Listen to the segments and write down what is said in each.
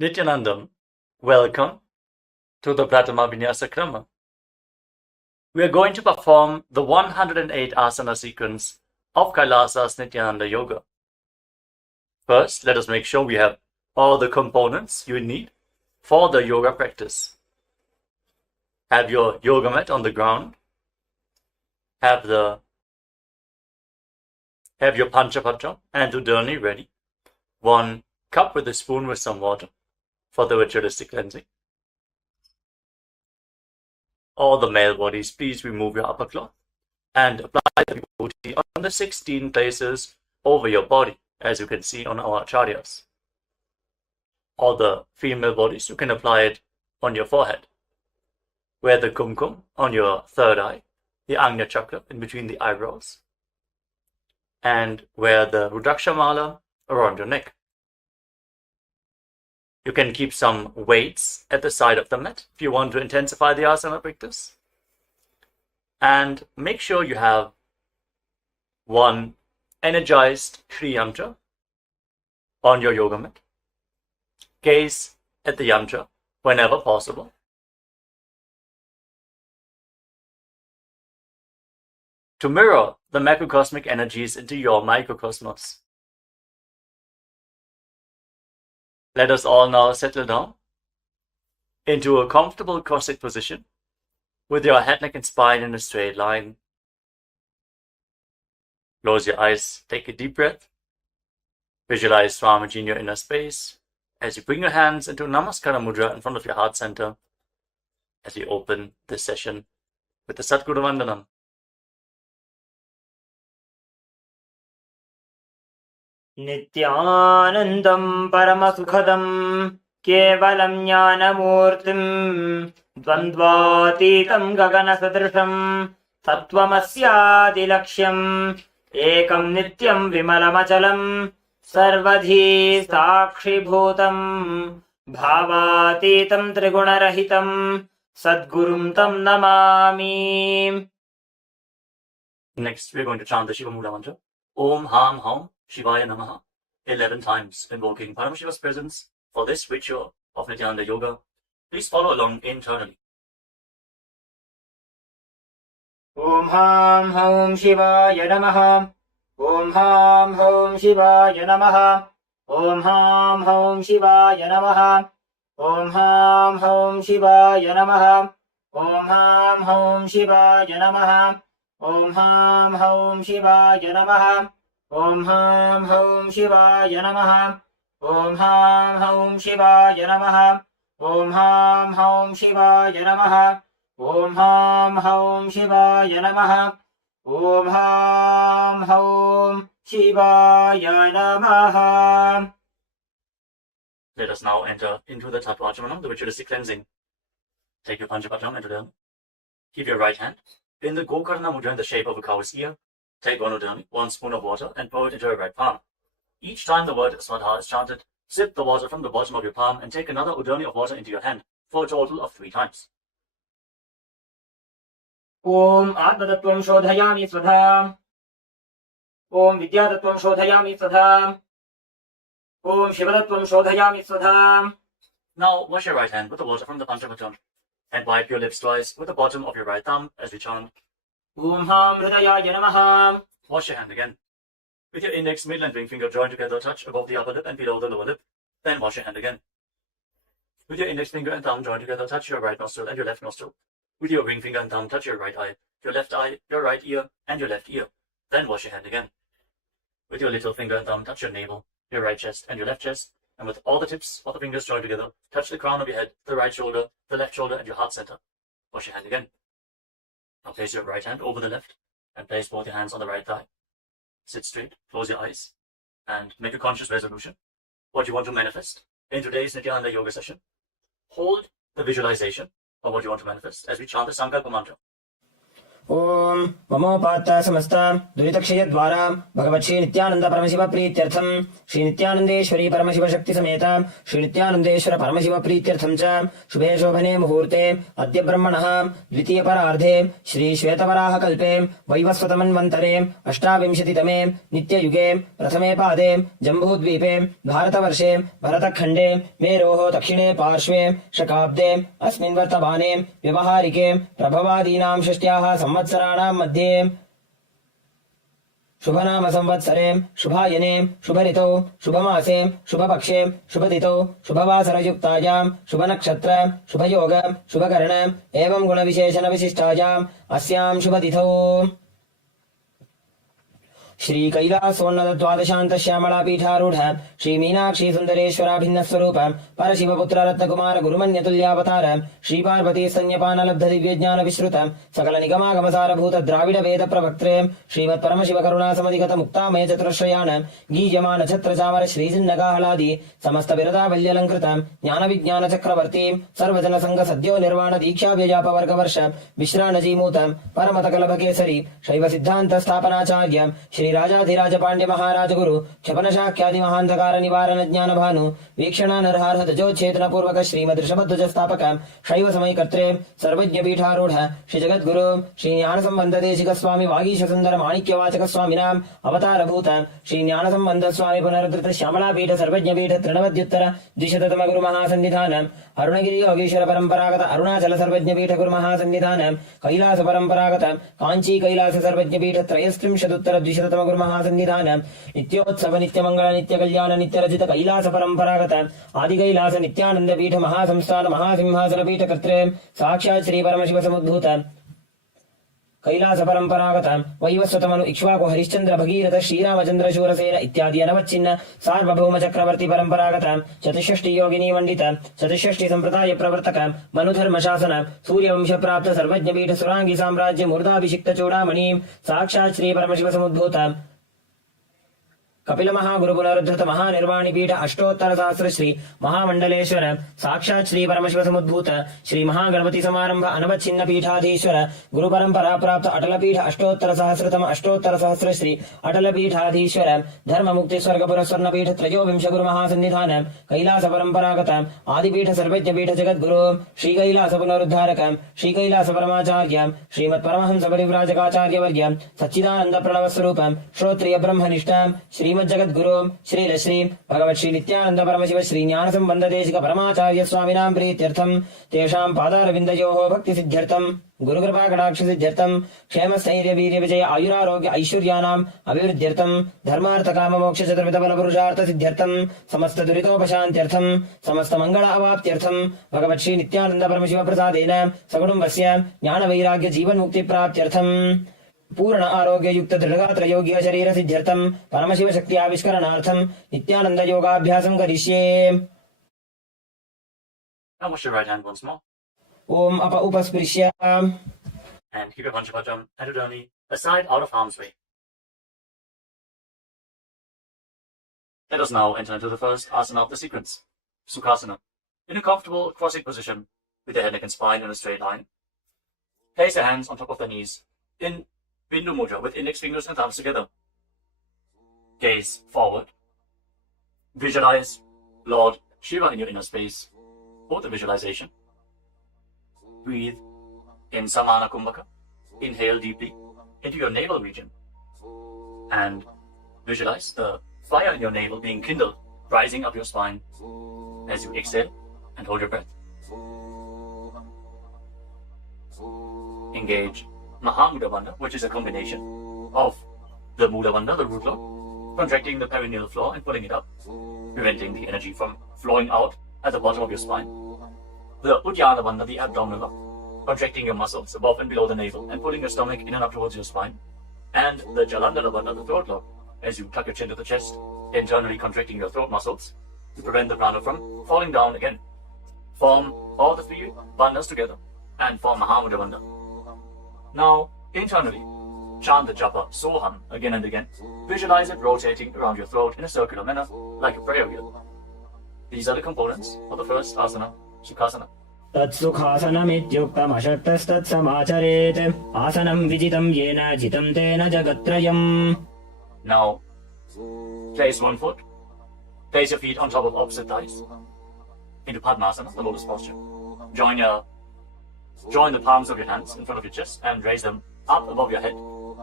Nithyanandam, welcome to the Prathama Vinyasa Krama. We are going to perform the 108 Asana sequence of KAILASA's Nithyananda Yoga. First, let us make sure we have all the components you need for the yoga practice. Have your yoga mat on the ground. Have your Panchapatra and Udani ready. 1 cup with a spoon with some water for the ritualistic cleansing. All the male bodies, please remove your upper cloth and apply the vibhuti on the 16 places over your body, as you can see on our acharyas. All the female bodies, you can apply it on your forehead. Wear the kumkum on your third eye, the Agnya chakra in between the eyebrows, and wear the Rudraksha mala around your neck. You can keep some weights at the side of the mat if you want to intensify the asana practice. And make sure you have 1 energized Shri Yantra on your yoga mat. Gaze at the yantra whenever possible. To mirror the macrocosmic energies into your microcosmos. Let us all now settle down into a comfortable cross-legged position with your head, neck and spine in a straight line. Close your eyes, take a deep breath. Visualize Swamiji in your inner space as you bring your hands into Namaskara Mudra in front of your heart center as we open this session with the Satguru Vandanam. Nithyanandam Paramasukhadam Kevalam Jnanamurtim Dvandvatitam Gaganasadrisham Sattvamasyaadilaksham Ekam Nityam Vimalamachalam Sarvadhi Sakshibhutam Bhavatitam Trigunarahitam Sadgurum Tam Namami. Next, we're going to chant the Shiva Mula mantra. Om Ham Ham Shivaya Namaha 11 times, invoking Paramashiva's presence for this ritual of Nithyananda Yoga. Please follow along internally. Om Ham Ham Shivaya Namaha. Om Ham Ham Shivaya Namaha. Om Ham Ham Shivaya Namaha. Om Ham Ham Shivaya Namaha. Om Ham Ham Shivaya Namaha. Om Ham Ham Shivaya Namaha. Om Ham Ham Shivaya Namaha. Om Ham Ham Shivaya Namaha. Om Ham Ham Shivaya Namaha. Om Ham Ham Shivaya Namaha. Om Ham Ham Shivaya Namaha. Let us now enter into the Tattvachamanam, the ritualistic cleansing. Take your Panchapatram and Udani. Keep your right hand in the Gokarna Mudra in the shape of a cow's ear. Take 1 Udani, 1 spoon of water, and pour it into your right palm. Each time the word Swadha is chanted, sip the water from the bottom of your palm and take another Udani of water into your hand for a total of 3 times. Om Atmatattvam Shodhayami Swadha. Om Vidyatattvam Shodhayami Swadha. Om Shivatattvam Shodhayami Swadha. Now wash your right hand with the water from the Panchapatram and wipe your lips twice with the bottom of your right thumb as we chant. Om Ham Hridayaya Namaha. Wash your hand again. With your index, middle and ring finger joined together, touch above the upper lip and below the lower lip. Then wash your hand again. With your index finger and thumb joined together, touch your right nostril and your left nostril. With your ring finger and thumb, touch your right eye, your right ear, and your left ear. Then wash your hand again. With your little finger and thumb, touch your navel, your right chest, and your left chest. And with all the tips of the fingers joined together, touch the crown of your head, the right shoulder, the left shoulder, and your heart center. Wash your hand again. Now place your right hand over the left and place both your hands on the right thigh. Sit straight, close your eyes, and make a conscious resolution. What you want to manifest in today's Nithyananda Yoga session. Hold the visualization of what you want to manifest as we chant the Sankalpa mantra. ओम ममोपात्त समस्त दुरितक्षय द्वारा भगवत् श्री नित्यानंद परमशिव प्रीत्यर्थम श्री नित्यानंदेश्वरी परमशिव शक्ति समेत श्री नित्यानंदेश्वर परमशिव प्रीत्यर्थम च शुभे शोभने मुहूर्ते अद्य ब्रह्मणः द्वितीय परार्धे श्री श्वेतवराह कल्पे वैवस्वतमन्वन्तरे अष्टाविंशतितमे नित्ययुगे प्रथमे पादे जम्बूद्वीपे भारतवर्षे भरतखण्डे मेरोः दक्षिणे पार्श्वे शकाब्दे अस्मिन् वर्तमाने व्यवहारिके प्रभवादीनां षष्ट्याः संवत्सराणां मध्ये शुभनाम संवत्सरे शुभायने शुभऋतौ शुभमासे शुभपक्षे शुभतिथौ शुभवासरयुक्तायां शुभनक्षत्र शुभयोग शुभकर्ण एवं गुणविशेषण विशिष्टायाम् अस्यां शुभतिथौ श्री कैलासोन्नत द्वादशांत श्यामला पीठारूढ़ श्री मीनाक्षी सुंदरेश्वरा भिन्न स्वरूप परशिवपुत्र रत्नकुमार गुरुमन्यतुल्यावतार श्री पार्वती स्तन्यपान लब्ध दिव्य ज्ञान विश्रुत सकल निगमागमसार भूत द्राविड वेद प्रवक्त्रे श्रीमत् परमशिव करुणा समधिगत मुक्तामय चतुरश्रयान गीयमान छत्र चामर श्री जिन्नकाहलादि समस्त बिरदावल्यलंकृत ज्ञान विज्ञान चक्रवर्ती सर्वजन संघ सद्यो निर्वाण दीक्षा व्यजाप वर्ग वर्ष विश्राणजीमूत परमत कलभ केसरी शैव सिद्धांत स्थापनाचार्य श्री राजाधिराज पांड्य महाराज गुरु क्षपन शाख्यादि महांधकार निवारण ज्ञान भानु वीक्षणा नरहार तजोच्छेदन पूर्वक श्रीमद ऋषभध्वज स्थापक शैव समय कर्त्रे सर्वज्ञ पीठारूढ़ श्री जगद्गुरु श्री ज्ञान संबंध देशिक स्वामी वागीश सुंदर माणिक्य वाचक स्वामिनाम अवतार भूत श्री ज्ञान संबंध स्वामी पुनरुद्धृत श्यामला पीठ सर्वज्ञ पीठ तृणवद्युत्तर द्विशततम गुरु महासन्निधान अरुणगिरी योगीश्वर परंपरागत अरुणाचल सर्वज्ञ पीठ गुरु महासन्निधान कैलास परंपरागत कांची कैलास सर्वज्ञ पीठ त्रयस्त्रिंशदुत्तर द्विशततम गुरु महासन्निधान नित्योत्सव नित्य मंगल नित्य कल्याण नित्य रचित कैलास परंपरागत आदि कैलास नित्यानंद पीठ महासंस्थान महासिंहासन पीठ कर्त्रे साक्षात् श्री परमशिव समुद्भूत कैलास परंपरागत वैवस्वतमनु इक्ष्वाकु हरिश्चंद्र भगीरथ श्रीरामचंद्र शूरसेन इत्यादि अनवच्छिन्न सार्वभौम चक्रवर्ती परंपरागत चतुष्षष्टि योगिनी मंडित चतुष्षष्टि संप्रदाय प्रवर्तक मनुधर्म शासन सूर्यवंश प्राप्त सर्वज्ञ पीठ सुरांगी साम्राज्य मूर्धाभिषिक्त चूड़ामणि साक्षात् श्री परमशिव समुद्भूत कपिल महागुरु पुनरुद्धृत महानिर्वाणी पीठ अष्टोत्तर सहस्र श्री महामंडलेश्वर साक्षात् श्री परमशिव समुद्भूत श्री महागणपति समारंभ अनवच्छिन्न पीठाधीश्वर गुरु परंपरा प्राप्त अटल पीठ अष्टोत्तर सहस्र श्री अटल पीठाधीश्वर धर्म मुक्ति स्वर्गपुर स्वर्ण पीठ त्रयोविंश गुरु महासन्निधान कैलास परंपरागत आदिपीठ सर्वज्ञ पीठ जगद्गुरु श्री कैलास पुनरुद्धारक श्री कैलास परमाचार्य श्रीमत् परमहंस परिव्राजकाचार्य वर्य सच्चिदानंद प्रणव स्वरूप श्रोत्रिय ब्रह्मनिष्ठ श्री जगद्गुरु श्री श्री भगवत् श्री नित्यानंद परमशिव श्री ज्ञान संबंध देशिक परमाचार्य स्वामिनां प्रीत्यर्थम तेषां पादारविन्दयोः भक्ति सिद्ध्यर्थम गुरु कृपा कटाक्ष सिद्ध्यर्थम क्षेम स्थैर्य वीर्य विजय आयुरारोग्य ऐश्वर्याणाम् अभिवृद्ध्यर्थम धर्मार्थ काम मोक्ष चतुर्विध बल पुरुषार्थ सिद्ध्यर्थम समस्त दुरितोपशान्त्यर्थम समस्त मंगल अवाप्त्यर्थम भगवत् श्री नित्यानंद परमशिव प्रसादेन सकुटुम्बस्य ज्ञान वैराग्य जीवन मुक्ति प्राप्त्यर्थम पूर्ण आरोग्य युक्त दृढ़गात्र योग्य शरीर सिद्ध्यर्थम परमशिव शक्ति आविष्करणार्थम नित्यानंद योगाभ्यासं करिष्ये। Now wash your right hand once more. ओम अप उपस्पृश्य And keep your Panchapajam and Udani aside out of harm's way. Let us now enter into the first asana of the sequence, Sukhasana. In a comfortable crossing position with the head, neck and spine in a straight line. Place your hands on top of the knees in Bindu Mudra with index fingers and thumbs together. Gaze forward. Visualize Lord Shiva in your inner space for the visualization. Breathe in Samana Kumbhaka. Inhale deeply into your navel region. And visualize the fire in your navel being kindled, rising up your spine as you exhale and hold your breath. Engage Mahamudra Bandha, which is a combination of the Mula Bandha, the root lock, contracting the perineal floor and pulling it up, preventing the energy from flowing out at the bottom of your spine. The Uddiyana Bandha, the abdominal lock, contracting your muscles above and below the navel and pulling your stomach in and up towards your spine. And the Jalandhara Bandha, the throat lock, as you tuck your chin to the chest, internally contracting your throat muscles to prevent the prana from falling down again. Form all the three bandhas together and form Mahamudra Bandha. Now, internally, chant the japa Soham again and again. Visualize it rotating around your throat in a circular manner, like a prayer wheel. These are the components of the first asana, Sukhasana. तत्सुखासनमित्युक्तमशक्तस्तत्समाचरेत् आसनं विजितं येन जितं तेन जगत्त्रयम्. Now, place one foot, place your feet on top of opposite thighs, into Padmasana, the lotus posture. Join the palms of your hands in front of your chest and raise them up above your head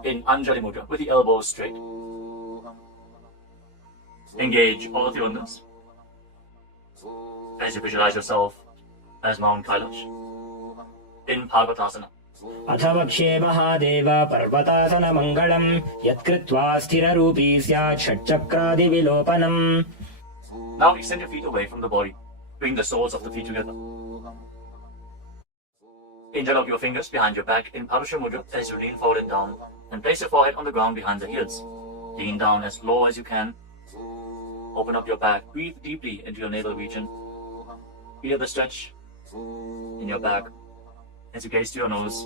in Anjali Mudra with the elbows straight. Engage all of your wonders as you visualize yourself as Mount Kailash in Parvatasana. अथ वक्ष्ये महादेव पर्वतासनमङ्गलम् यत्कृत्वा स्थिररूपी स्यात् षट्चक्रादिविलोपनम्. Now extend your feet away from the body. Bring the soles of the feet together. Interlock your fingers behind your back in Parusha Mudra as you lean forward and down, and place your forehead on the ground behind the heels. Lean down as low as you can. Open up your back. Breathe deeply into your navel region. Feel the stretch in your back. As you gaze to your nose,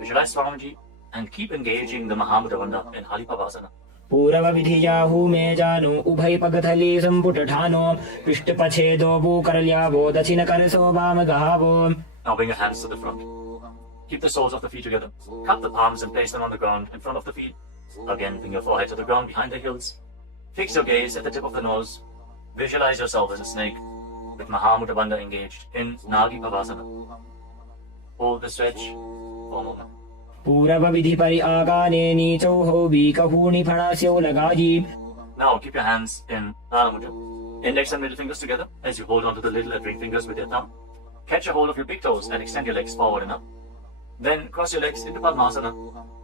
visualize Swamiji and keep engaging the Mahamudra Bandha in Halipavasana. पूरवविधियाहू मे जानु उभय पगथली सम्पुटठानो पृष्ठपछेदो भूकरल्यावो दक्षिणकरसो वामगहावो. Now bring your hands to the front. Keep the soles of the feet together. Cup the palms and place them on the ground in front of the feet. Again, bring your forehead to the ground behind the heels. Fix your gaze at the tip of the nose. Visualize yourself as a snake with Mahamudra Bandha engaged in Nagi Pavasana. Hold the stretch for a moment. पूरवविधि परि आगाने नीचौः वीकहूणि फणास्यौ लगायि. Now keep your hands in Prana Mudra. Index and middle fingers together as you hold onto the little and ring fingers with your thumb. Catch a hold of your big toes and extend your legs forward and up. Then cross your legs into Padmasana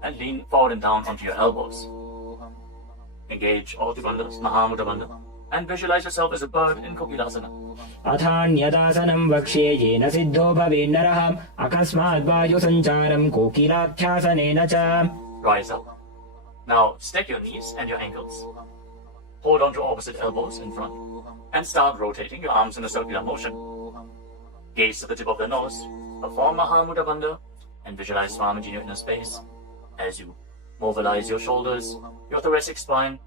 and lean forward and down onto your elbows. Engage all the bandhas, Mahamudra Bandha, and visualize yourself as a bird in Kokilasana. अथान्यदासनं वक्ष्ये येन सिद्धो भवेन्नरः अकस्मात् वायुसञ्चारं कोकिलाख्यासनेन च. Rise up. Now stack your knees and your ankles. Hold on to opposite elbows in front and start rotating your arms in a circular motion. Gaze to the tip of the nose, perform Mahamudra Bandha, and visualize Swamiji in your inner space as you mobilize your shoulders, your thoracic spine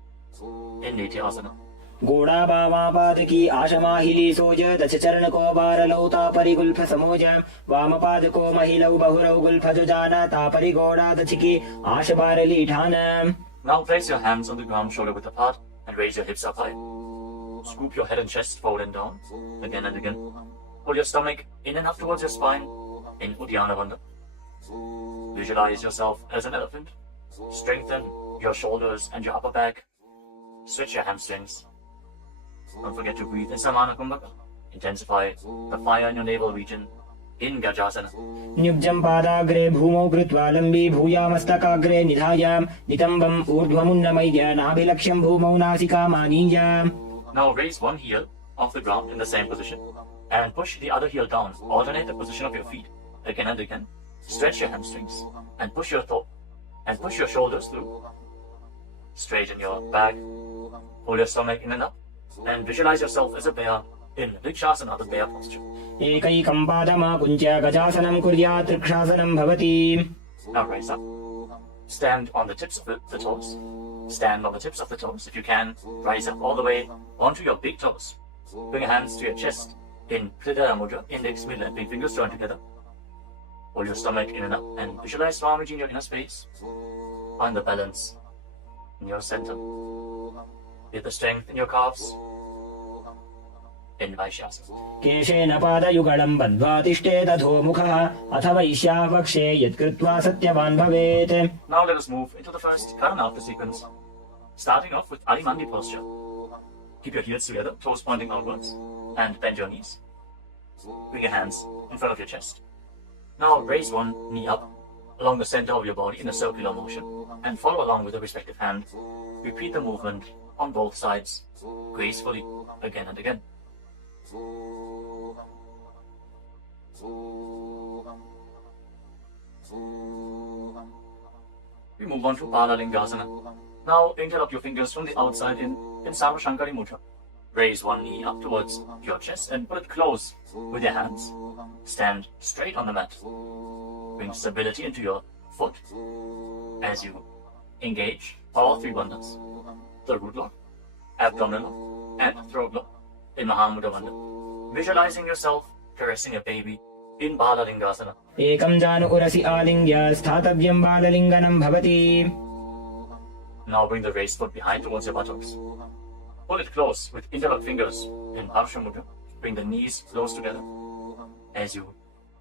in Nithyananda. गोड़ा वामापादकी आशमाहिली सोज दश चरण को बारलौ तापरि Gulf समोज वामपाद को महिलौ बहुरौ गुल्फज जाना तापरि गोड़ा दचिकी आश बारली ठान. Now place your hands on the ground shoulder width apart and raise your hips up high. Scoop your head and chest forward and down again and again. Pull your stomach in and up towards your spine in Uddiyana Bandha. Visualize yourself as an elephant. Strengthen your shoulders and your upper back. Stretch your hamstrings. Don't forget to breathe in Samana Kumbhaka. Intensify the fire in your navel region in Gajasana. न्युब्जं पादाग्रे भूमौ कृत्वा लम्बी भूयामस्तकाग्रे निधायाम नितम्बम् ऊर्ध्वमुन्नमय्य नाभिलक्ष्यं भूमौ नासिकामानीय. Now raise one heel off the ground in the same position and push the other heel down. Alternate the position of your feet again and again. Stretch your hamstrings and push your shoulders through. Straighten your back. Hold your stomach in and up. And visualize yourself as a bear in Vrikshasana, the bear posture. एकैकं पादमाकुञ्च्य गजासनं कुर्यात् वृक्षासनं भवति. Now rise up. Stand on the tips of the toes. Stand on the tips of the toes. If you can, rise up all the way onto your big toes. Bring your hands to your chest in Hridaya Mudra, index, middle and big fingers joined together. Hold your stomach in and up and visualize Swamiji in your inner space. Find the balance in your center. Feel the strength in your calves. In Vaishyasa. केशेन पादयुगलं बद्ध्वा तिष्ठेत् अधोमुखः अथ वैश्याः वक्ष्ये यत्कृत्वा सत्यवान् भवेत्. Now let us move into the first Karnatha sequence. Starting off with Arimandi posture. Keep your heels together, toes pointing outwards, and bend your knees. Bring your hands in front of your chest. Now raise one knee up along the center of your body in a circular motion and follow along with the respective hand. Repeat the movement on both sides gracefully again and again. We move on to Balalingasana. Now interlock your fingers from the outside in Sarvashankari Mudra. Raise one knee up towards your chest and put it close with your hands. Stand straight on the mat. Bring stability into your foot as you engage all three bandhas. The root lock, abdominal lock, and throat lock in Mahamudra Bandha. Visualizing yourself caressing a baby in Balalingasana. Ekam janu urasi alingya sthatavyam balalinganam bhavati. Now bring the raised foot behind towards your buttocks. Pull it close with interlocked fingers in Parsha Mudra. Bring the knees close together as you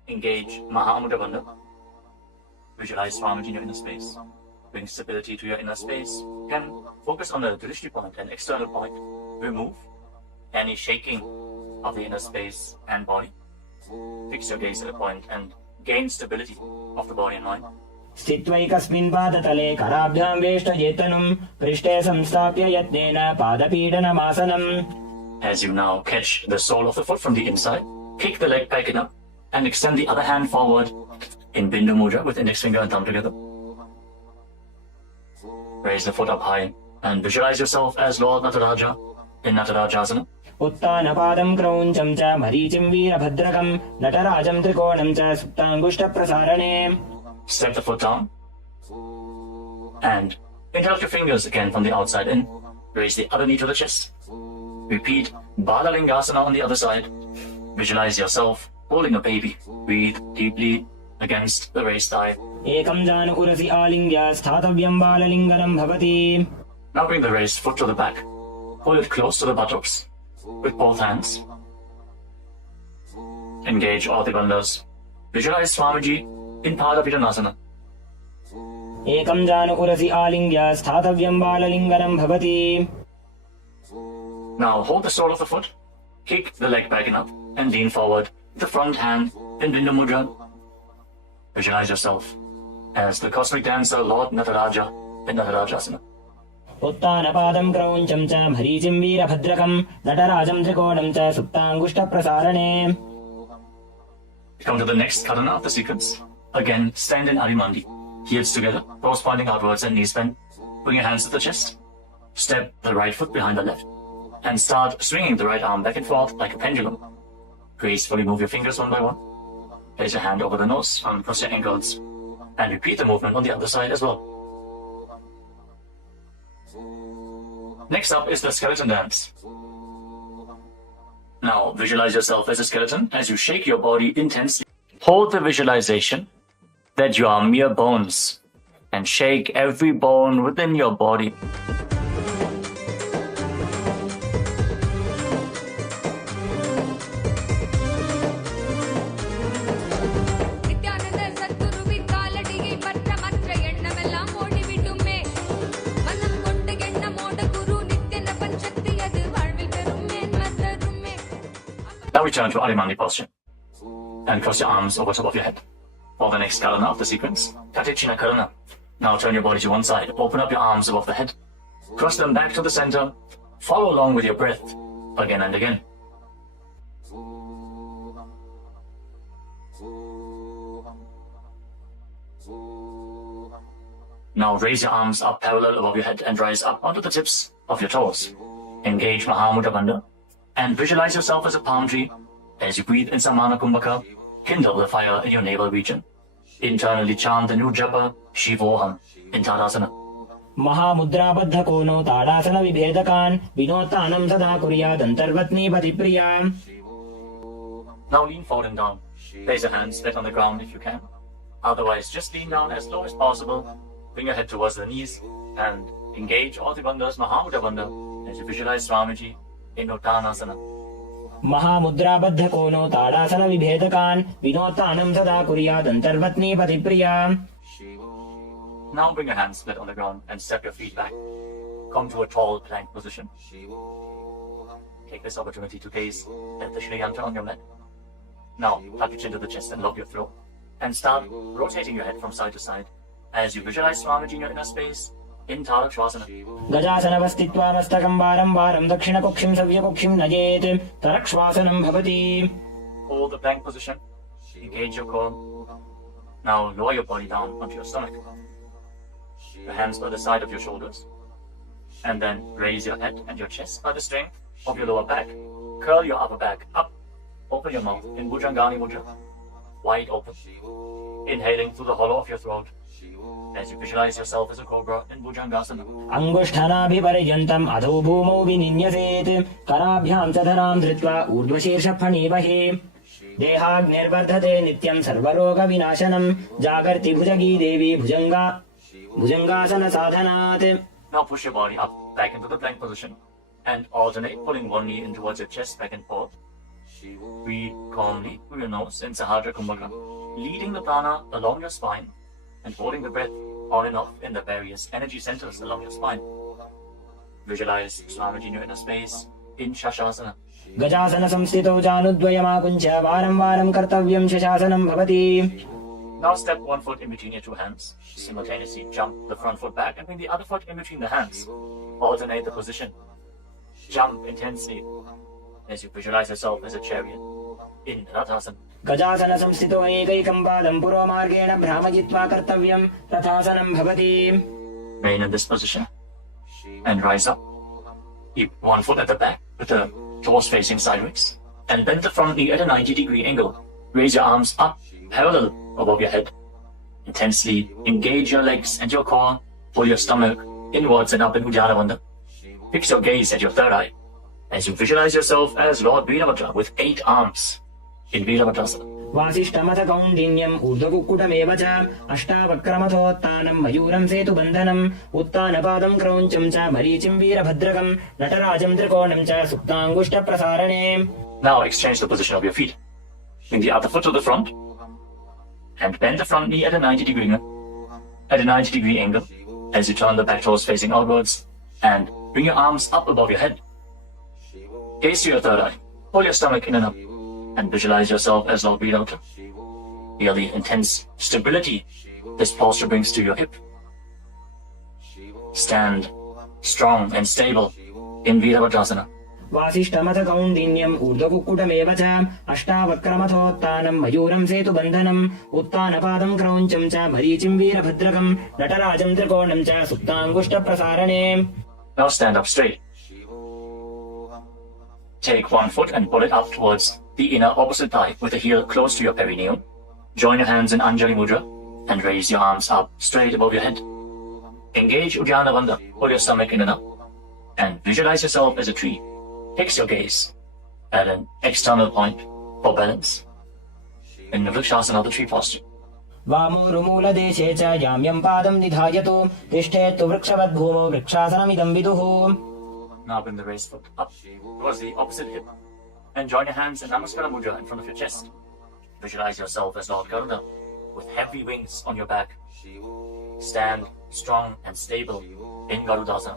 engage Mahamudra Bandha. Visualize Swamiji in your inner space. Bring stability to your inner space. You can focus on the drishti point and external point. Remove any shaking of the inner space and body. Fix your gaze at a point and gain stability of the body and mind. स्थित्वैकस्मिन् पादतले कराभ्यां वेष्टयेतनुं पृष्ठे संस्थाप्य यत्नेन पादपीडनमासनम्. As you now catch the sole of the foot from the inside, kick the leg back up and extend the other hand forward in Bindu Mudra with index finger and thumb together. Raise the foot up high and visualize yourself as Lord Nataraja in Natarajasana. उत्तानपादं क्रौञ्चं च मरीचिं वीरभद्रकं नटराजं त्रिकोणं च सुप्ताङ्गुष्ठप्रसारणे. Step the foot down and interlock your fingers again from the outside in. Raise the other knee to the chest. Repeat Balalingasana on the other side. Visualize yourself holding a baby. Breathe deeply against the raised thigh. एकं जानु उरसि आलिङ्ग्य स्थातव्यं बाललिङ्गनं भवति. Now bring the raised foot to the back. Hold it close to the buttocks with both hands. Engage all the bandhas. Visualize Swamiji in Padapitanasana. एकं जानु उरसि आलिङ्ग्य स्थातव्यं बाललिङ्गनं भवति. Now hold the sole of the foot, kick the leg back and up, and lean forward with the front hand in Bindu Mudra. Visualize yourself as the cosmic dancer Lord Nataraja in Natarajasana. उत्तानपादं क्रौञ्चं च मरीचिं वीरभद्रकं नटराजं त्रिकोणं च सुप्ताङ्गुष्ठप्रसारणे. Come to the next karana of the sequence. Again, stand in Adimandi. Heels together, toes pointing outwards and knees bent. Bring your hands to the chest. Step the right foot behind the left. And start swinging the right arm back and forth like a pendulum. Gracefully move your fingers one by one. Place your hand over the nose, cross your ankles. And repeat the movement on the other side as well. Next up is the skeleton dance. Now visualize yourself as a skeleton as you shake your body intensely. Hold the visualization that you are mere bones and shake every bone within your body. Now return to Adimandi posture and cross your arms over top of your head. For the next karana of the sequence, Katechina Karana. Now turn your body to one side, open up your arms above the head, cross them back to the center, follow along with your breath again and again. Now raise your arms up parallel above your head and rise up onto the tips of your toes. Engage Mahamudra Bandha and visualize yourself as a palm tree. As you breathe in Samana Kumbhaka, kindle the fire in your navel region. Internally chant the new japa, Shivoham, in Tadasana. महामुद्राबद्ध कोनो ताड़ासन विभेदकान् विनोत्तानं सदा कुर्यात् अन्तर्वत्नी पतिप्रिया. Now lean forward and down. Place your hands flat on the ground if you can. Otherwise, just lean down as low as possible. Bring your head towards the knees and engage all the bandhas, Mahamudra Bandha, as you visualize Swamiji in Uttanasana. महामुद्राबद्ध कोनो ताड़ासन विभेदकान् विनोत्तानं सदा कुर्यात् अन्तर्वत्नी पतिप्रिया. Now bring your hands flat on the ground and step your feet back. Come to a tall plank position. Take this opportunity to gaze at the Shri Yantra on your mat. Now tuck your chin to the chest and lock your throat. And start rotating your head from side to side as you visualize Swamiji in your inner space in Tarakshvasana. गजासनवस्थित्वा मस्तकं वारं वारं दक्षिणकुक्षिं सव्यकुक्षिं नयेत् तरक्ष्वासनं भवति. Hold the plank position. Engage your core. Now lower your body down onto your stomach. Your hands by the side of your shoulders. And then raise your head and your chest by the strength of your lower back. Curl your upper back up. Open your mouth in Bhujangani Mudra. Wide open. Inhaling through the hollow of your throat as you visualize yourself as a cobra in Bhujangasana. अंगुष्ठानाभिपर्यन्तम् अधो भूमौ विनिन्यसेत् कराभ्यां च धरां धृत्वा ऊर्ध्वशीर्षफणीवहे. देहाग्निर्वर्धते नित्यं सर्वरोगविनाशनं जागर्ति भुजगी देवी भुजंगासन साधनात्. Now push your body up, back into the plank position, and alternate pulling one knee in towards your chest, back and forth. Breathe calmly through your nose in Sahasrara Kumbhaka, leading the prana along your spine and holding the breath on and off in the various energy centers along your spine. Visualize Swamiji in your inner space in Shastasana. गजासन संस्थितौ जानुद्वयमाकुञ्च वारं वारं कर्तव्यं शशासनं भवति. Now step one foot in between your two hands. Simultaneously jump the front foot back and bring the other foot in between the hands. Alternate the position. Jump intensely as you visualize yourself as a chariot in Rathasana. गजासन संस्थितो एकैकं पादं पुरोमार्गेण भ्रामयित्वा कर्तव्यं रथासनं भवति. Remain in this position and rise up. Keep one foot at the back with the toes facing sideways and bend the front knee at a 90-degree angle. Raise your arms up parallel above your head. Intensely engage your legs and your core. Pull your stomach inwards and up in Uddiyana Bandha. Fix your gaze at your third eye as you visualize yourself as Lord Veerabhadra with 8 arms in Veerabhadrasana. वासिष्ठमथ कौण्डिन्यम् ऊर्ध्वकुक्कुटमेव च अष्टावक्रमथोत्तानं मयूरं सेतुबन्धनम् उत्तानपादं क्रौञ्चं च मरीचिं वीरभद्रकं नटराजं त्रिकोणं च सुप्ताङ्गुष्ठप्रसारणे. Now exchange the position of your feet. Bring the other foot to the front and bend the front knee at a 90-degree angle as you turn the back toes facing outwards and bring your arms up above your head. Gaze to your third eye. Pull your stomach in and up and visualize yourself as Lord Veerabhadra. Feel the intense stability this posture brings to your hip. Stand strong and stable in Veerabhadrasana. वासिष्ठमथ कौण्डिन्यम् ऊर्ध्वकुक्कुटमेव च अष्टावक्रमथोत्तानं मयूरं सेतुबन्धनम् उत्तानपादं क्रौञ्चं च मरीचिं वीरभद्रकं नटराजं त्रिकोणं च सुप्ताङ्गुष्ठप्रसारणे. Now stand up straight. Take one foot and pull it up towards the inner opposite thigh with the heel close to your perineum. Join your hands in Anjali Mudra and raise your arms up straight above your head. Engage Uddiyana Bandha. Pull your stomach in and up and visualize yourself as a tree. Fix your gaze at an external point for balance in the Vrikshasana, the tree posture. वामोरुमूलदेशे च याम्यं पादं निधायतु तिष्ठेत्तु वृक्षवद्भूमौ वृक्षासनमिदं विदुः. Now bring the raised foot up towards the opposite hip and join your hands in Namaskara Mudra in front of your chest. Visualize yourself as Lord Garuda with heavy wings on your back. Stand strong and stable in Garudasana.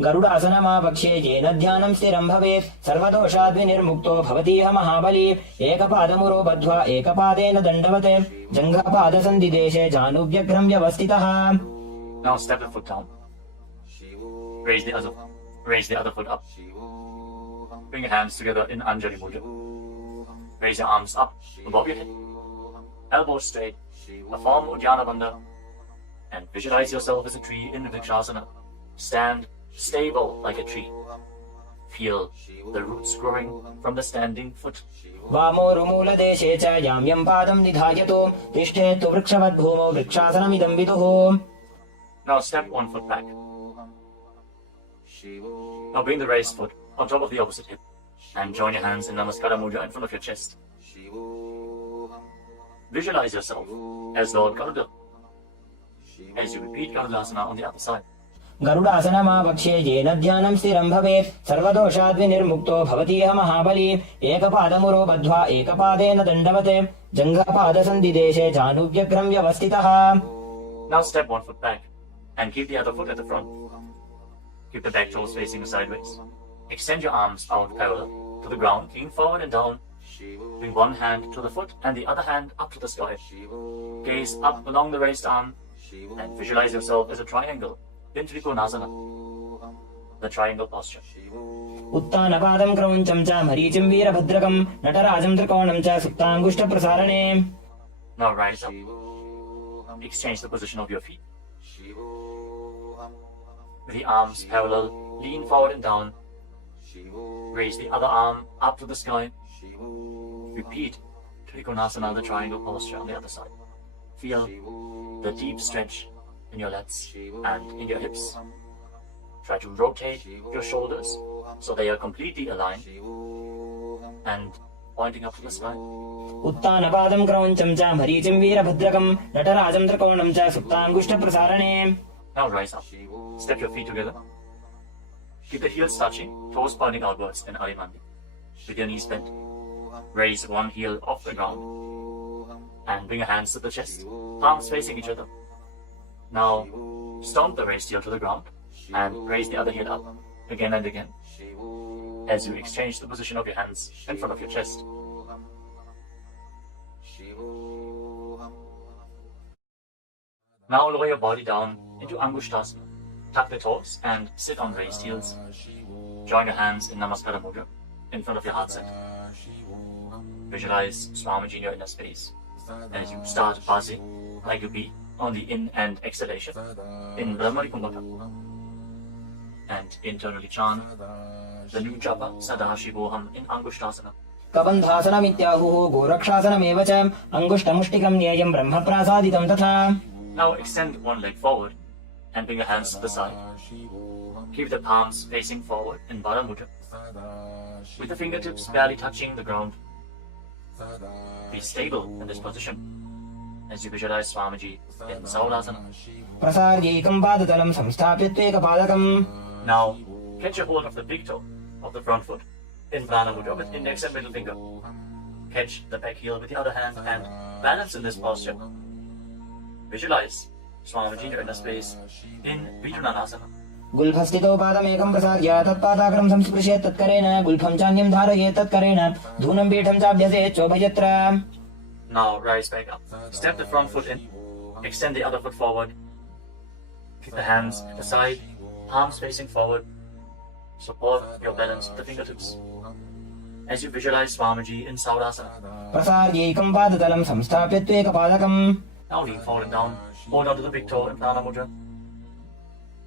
गरुडासनमापक्षे येन ध्यानं स्थिरं भवेत् सर्वदोषाद्विनिर्मुक्तो भवतीह महाबली. एकपादमुरो बद्ध्वा एकपादेन दण्डवत् जङ्घपादसन्धिदेशे जानुव्यग्रं व्यवस्थितः. Now step the foot down. Raise the other foot up. Bring your hands together in Anjali Mudra. Raise your arms up above your head. Elbows straight. Form Uddiyana Bandha. And visualize yourself as a tree in Vrikshasana. Stand stable like a tree. Feel the roots growing from the standing foot. वामोरुमूलदेशे च याम्यं पादं निधायतु तिष्ठेत्तु वृक्षवद्भूमौ वृक्षासनमिदं विदुः. Now step one foot back. Now bring the raised foot on top of the opposite hip and join your hands in Namaskara Mudra in front of your chest. Visualize yourself as Lord Garuda as you repeat Garudasana on the other side. गरुडासनमापक्षे येन ध्यानं स्थिरं भवेत् सर्वदोषाद्विनिर्मुक्तो भवतीह महाबली. एकपादमुरो बद्ध्वा एकपादेन दण्डवत् जङ्घपादसन्धिदेशे जानुव्यग्रं व्यवस्थितः. Now step one foot back and keep the other foot at the front. Keep the back toes facing sideways. Extend your arms out parallel to the ground, lean forward and down. Bring one hand to the foot and the other hand up to the sky. Gaze up along the raised arm and visualize yourself as a triangle in Trikonasana, the triangle posture. उत्तानपादं क्रौञ्चं च मरीचिं वीरभद्रकं नटराजं त्रिकोणं च सुप्ताङ्गुष्ठप्रसारणे. Now rise up. Exchange the position of your feet. With the arms parallel, lean forward and down. Raise the other arm up to the sky. Repeat Trikonasana, the triangle posture on the other side. Feel the deep stretch in your lats and in your hips. Try to rotate your shoulders so they are completely aligned. And pointing up to the sky. उत्तानपादं क्रौञ्चं च मरीचिं वीरभद्रकं नटराजं त्रिकोणं च सुप्ताङ्गुष्ठप्रसारणे. Now rise up. Step your feet together. Keep the heels touching, toes pointing outwards in Arimandi. With your knees bent. Raise one heel off the ground. And bring your hands to the chest, palms facing each other. Now, stomp the raised heel to the ground and raise the other heel up again and again as you exchange the position of your hands in front of your chest. Now lower your body down into Angushtasana. Tuck the toes and sit on raised heels. Join your hands in Namaskara Mudra in front of your heart center. Visualize Swamiji in your inner space as you start buzzing like you be on the in and exhalation in Brahmari Kumbhaka. And internally chant the new japa Sadashivoham in Angushtasana. कबन्धासनमित्याहुः गोरक्षासनमेव च अङ्गुष्ठमुष्टिकं न्येयं ब्रह्मप्रासादितं तथा. Now extend one leg forward and bring your hands to the side. Keep the palms facing forward in Bala Mudra with the fingertips barely touching the ground. Be stable in this position as you visualize Swamiji in Saulasana. प्रसार्यैकं पादतलं संस्थाप्य त्वेकपादकम्. Now catch a hold of the big toe of the front foot in Prana Mudra with index and middle finger. Catch the back heel with the other hand and balance in this posture. Visualize Swamiji in your inner space in Vinyasa. गुल्फस्थितो पादमेकं प्रसार्य तत्पादाग्रं संस्पृशेत् तत्करेण गुल्फं चान्यं धारयेत् तत्करेण धूनं पीठं चाभ्यसेत् चोभयत्र. Now rise back up. Step the front foot in. Extend the other foot forward. Keep the hands at the side, palms facing forward. Support your balance with the fingertips as you visualize Swamiji in Saurasana. प्रसार्यैकं पादतलं संस्थाप्य त्वेकपादकम्. Now lean forward down. Hold on to the big toe in Prana Mudra.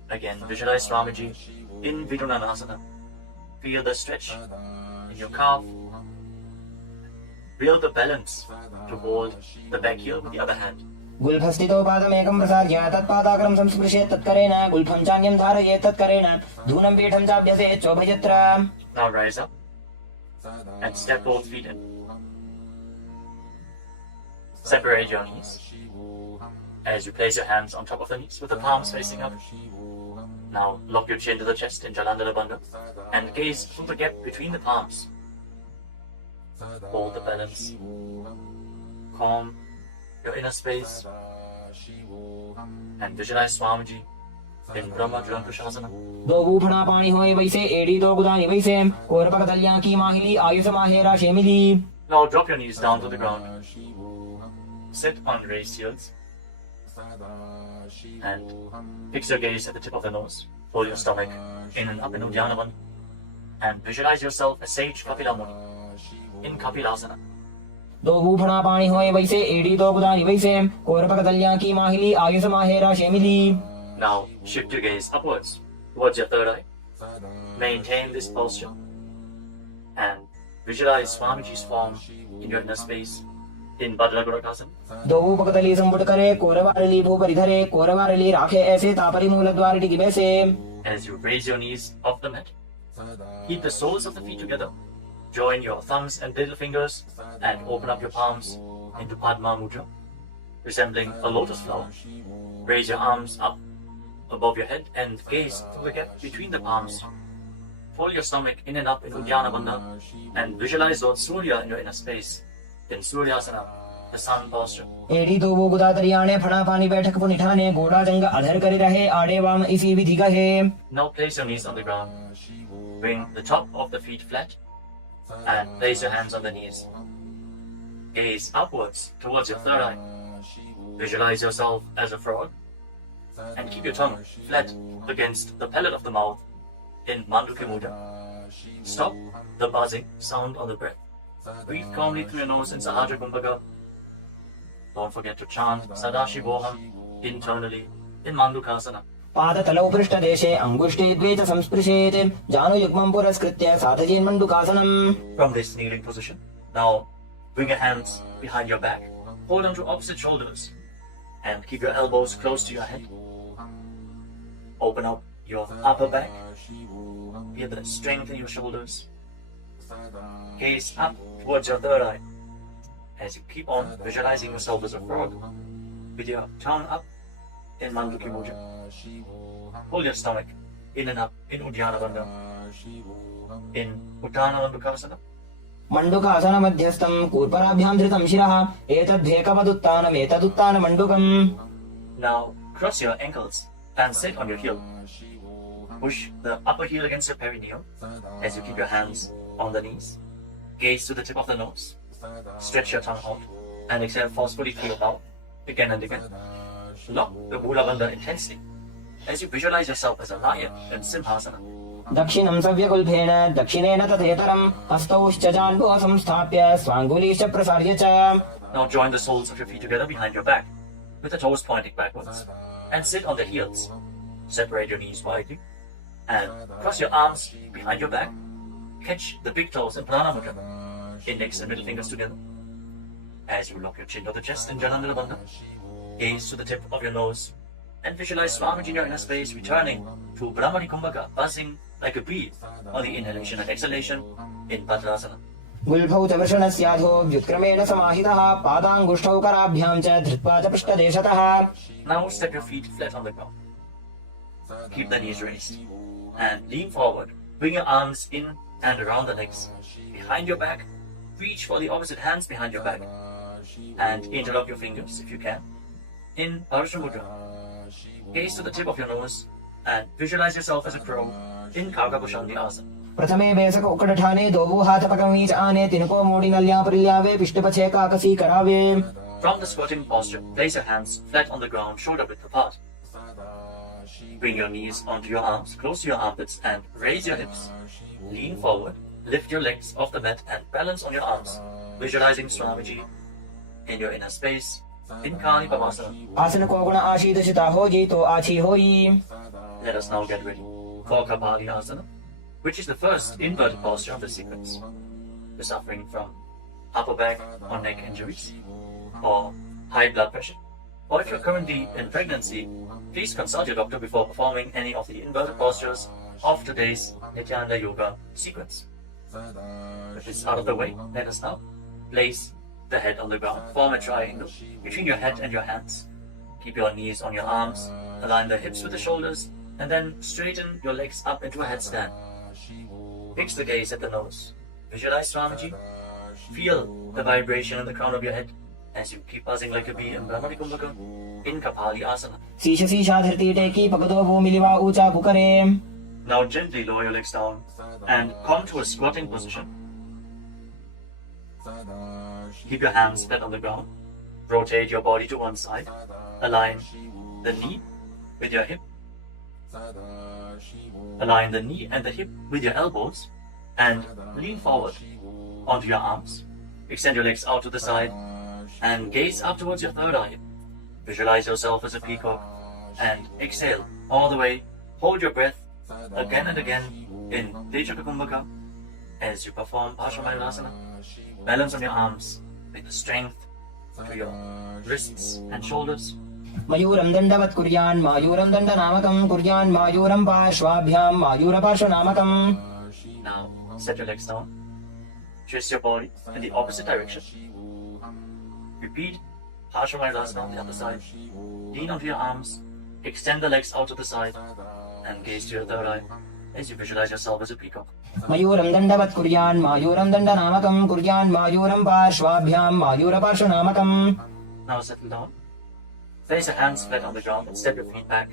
Again, visualize Swamiji in Vidunanasana. Feel the stretch in your calf. Build the balance to hold the back heel with the other hand. गुल्फस्थितो पादमेकं प्रसार्य तत्पादाग्रं संस्पृशेत् तत्करेण गुल्फं चान्यं धारयेत् तत्करेण धूनं पीठं चाभ्यसेत् चोभयत्र. Now rise up and step both feet in. Separate your knees as you place your hands on top of the knees with the palms facing up. Now lock your chin to the chest in Jalandhara Bandha and gaze through the gap between the palms. Hold the balance. Calm your inner space and visualize Swamiji in Brahma Jyotisasana. दो बूफना पानी होए वैसे एड़ी दो गुदानी वैसे कोरपक दलियां की माहिली आयुष माहेरा शेमिली. Now drop your knees down to the ground. Sit on raised heels and fix your gaze at the tip of the nose. Pull your stomach in and up in Uddiyana Bandha and visualize yourself as Sage Kapila Muni in Kapilasana. दो बूफना पानी होए वैसे एड़ी दो गुदानी वैसे कोरपक दलियां की माहिली आयुष माहेरा शेमिली. Now shift your gaze upwards towards your third eye. Maintain this posture and visualize Swamiji's form in your inner space in Bhadragurakasana. दो बूपकतली संपुट करे कोरवारली भूपरिधरे कोरवारली राखे ऐसे तापरी मूल द्वार डिगी बैसे. As you raise your knees off the mat, keep the soles of the feet together. Join your thumbs and little fingers and open up your palms into Padma Mudra, resembling a lotus flower. Raise your arms up above your head and gaze through the gap between the palms. Fold your stomach in and up in Uddiyana Bandha and visualize Lord Surya in your inner space in Suryasana, the sun posture. एड़ी दो वो गुदा दरियाने फड़ा पानी बैठक को निठाने घोड़ा जंग अधर करे रहे आड़े वाम इसी विधि कहे. Now place your knees on the ground. Bring the top of the feet flat and place your hands on the knees. Gaze upwards towards your third eye. Visualize yourself as a frog and keep your tongue flat against the palate of the mouth in Manduki Mudra. Stop the buzzing sound on the breath. Breathe calmly through your nose in Sahaja Kumbhaka. Don't forget to chant Sadashivoham internally in Mandukasana. पादतलौ पृष्ठदेशे अङ्गुष्ठे द्वे च संस्पृशेत् जानुयुग्मं पुरस्कृत्य सातजेन्मण्डुकासनम्. From this kneeling position, now bring your hands behind your back. Hold on to opposite shoulders and keep your elbows close to your head. Open up your upper back. Feel the strength in your shoulders. Gaze up towards your third eye. As you keep on visualizing yourself as a frog, with your tongue up in Mandukya Mudra. Hold your stomach in and up in Uddiyana Bandha, in Uttana Bandukasana. मंडुकासन मध्यस्थं कूर्पराभ्यां धृतं शिरः एतद्धेकवदुत्तानम् एतदुत्तानमण्डुकम्. Now cross your ankles and sit on your heel. Push the upper heel against your perineum as you keep your hands on the knees. Gaze to the tip of the nose. Stretch your tongue out and exhale forcefully through your mouth again and again. Lock the Mula Bandha intensely as you visualize yourself as a lion in Simhasana. दक्षिणं सव्यकुल्फेन दक्षिणेन तथेतरं हस्तौश्च जान्वो संस्थाप्य स्वाङ्गुलीश्च प्रसार्य च. Now join the soles of your feet together behind your back with the toes pointing backwards and sit on the heels. Separate your knees widely and cross your arms behind your back. Catch the big toes in Prana Mudra. Index and middle fingers together. As you lock your chin to the chest in Jalandhara Bandha, gaze to the tip of your nose and visualize Swamiji in your inner space returning to Brahmani Kumbhaka, buzzing like a bee on the inhalation and exhalation in Bhadrasana. गुल्फौ च वृषणस्याधो व्युत्क्रमेण समाहितः पादाङ्गुष्ठौ कराभ्यां च धृत्वा च पृष्ठदेशतः. Now step your feet flat on the ground. Keep the knees raised and lean forward. Bring your arms in and around the legs. Behind your back, reach for the opposite hands behind your back and interlock your fingers if you can. In Parasha Mudra, gaze to the tip of your nose and visualize yourself as a crow in Karkabhushandi Asana. प्रथमे बेसक उक्कड़ठाने दोवो हाथ पकड़नी च आने तिनको मोड़ी नल्या परिल्यावे पिष्टपछे काकसी करावे. From the squatting posture, place your hands flat on the ground, shoulder width apart. Bring your knees onto your arms, close to your armpits and raise your hips. Lean forward, lift your legs off the mat and balance on your arms, visualizing Swamiji in your inner space in Kali Pavasana. आसन को गुण आशीतशिता हो जी तो आछी होई. Let us now get ready for Kapali Asana, which is the first inverted posture of the sequence. If you're suffering from upper back or neck injuries or high blood pressure, or if you're currently in pregnancy, please consult your doctor before performing any of the inverted postures of today's Nithyananda Yoga sequence. With this out of the way, let us now place the head on the ground, form a triangle between your head and your hands. Keep your knees on your arms, align the hips with the shoulders, and then straighten your legs up into a headstand. Fix the gaze at the nose. Visualize Swamiji. Feel the vibration in the crown of your head as you keep buzzing like a bee in Brahmani Kumbhaka in Kapali Asana. शीश शीशा धरती टेकी पगदो वो मिलिवा ऊंचा कुकरे. Now gently lower your legs down and come to a squatting position. Keep your hands flat on the ground. Rotate your body to one side. Align the knee with your hip. Align the knee and the hip with your elbows and lean forward onto your arms. Extend your legs out to the side and gaze up towards your third eye. Visualize yourself as a peacock and exhale all the way. Hold your breath again and again in Tejaka Kumbhaka as you perform Parsvamayurasana. Balance on your arms with the strength to your wrists and shoulders. मयूरं दण्डवत् कुर्यान् मायूरं दण्डनामकं कुर्यान् मायूरं पार्श्वाभ्यां मायूरपार्श्वनामकम्. Now set your legs down. Twist your body in the opposite direction. Repeat Parsvamayurasana on the other side. Lean onto your arms. Extend the legs out to the side and gaze to your third eye as you visualize yourself as a peacock. मयूरं दण्डवत् कुर्यान् मायूरं दण्डनामकं कुर्यान् मायूरं पार्श्वाभ्यां मायूरपार्श्वनामकम्. Now settle down. Place your hands flat on the ground and step your feet back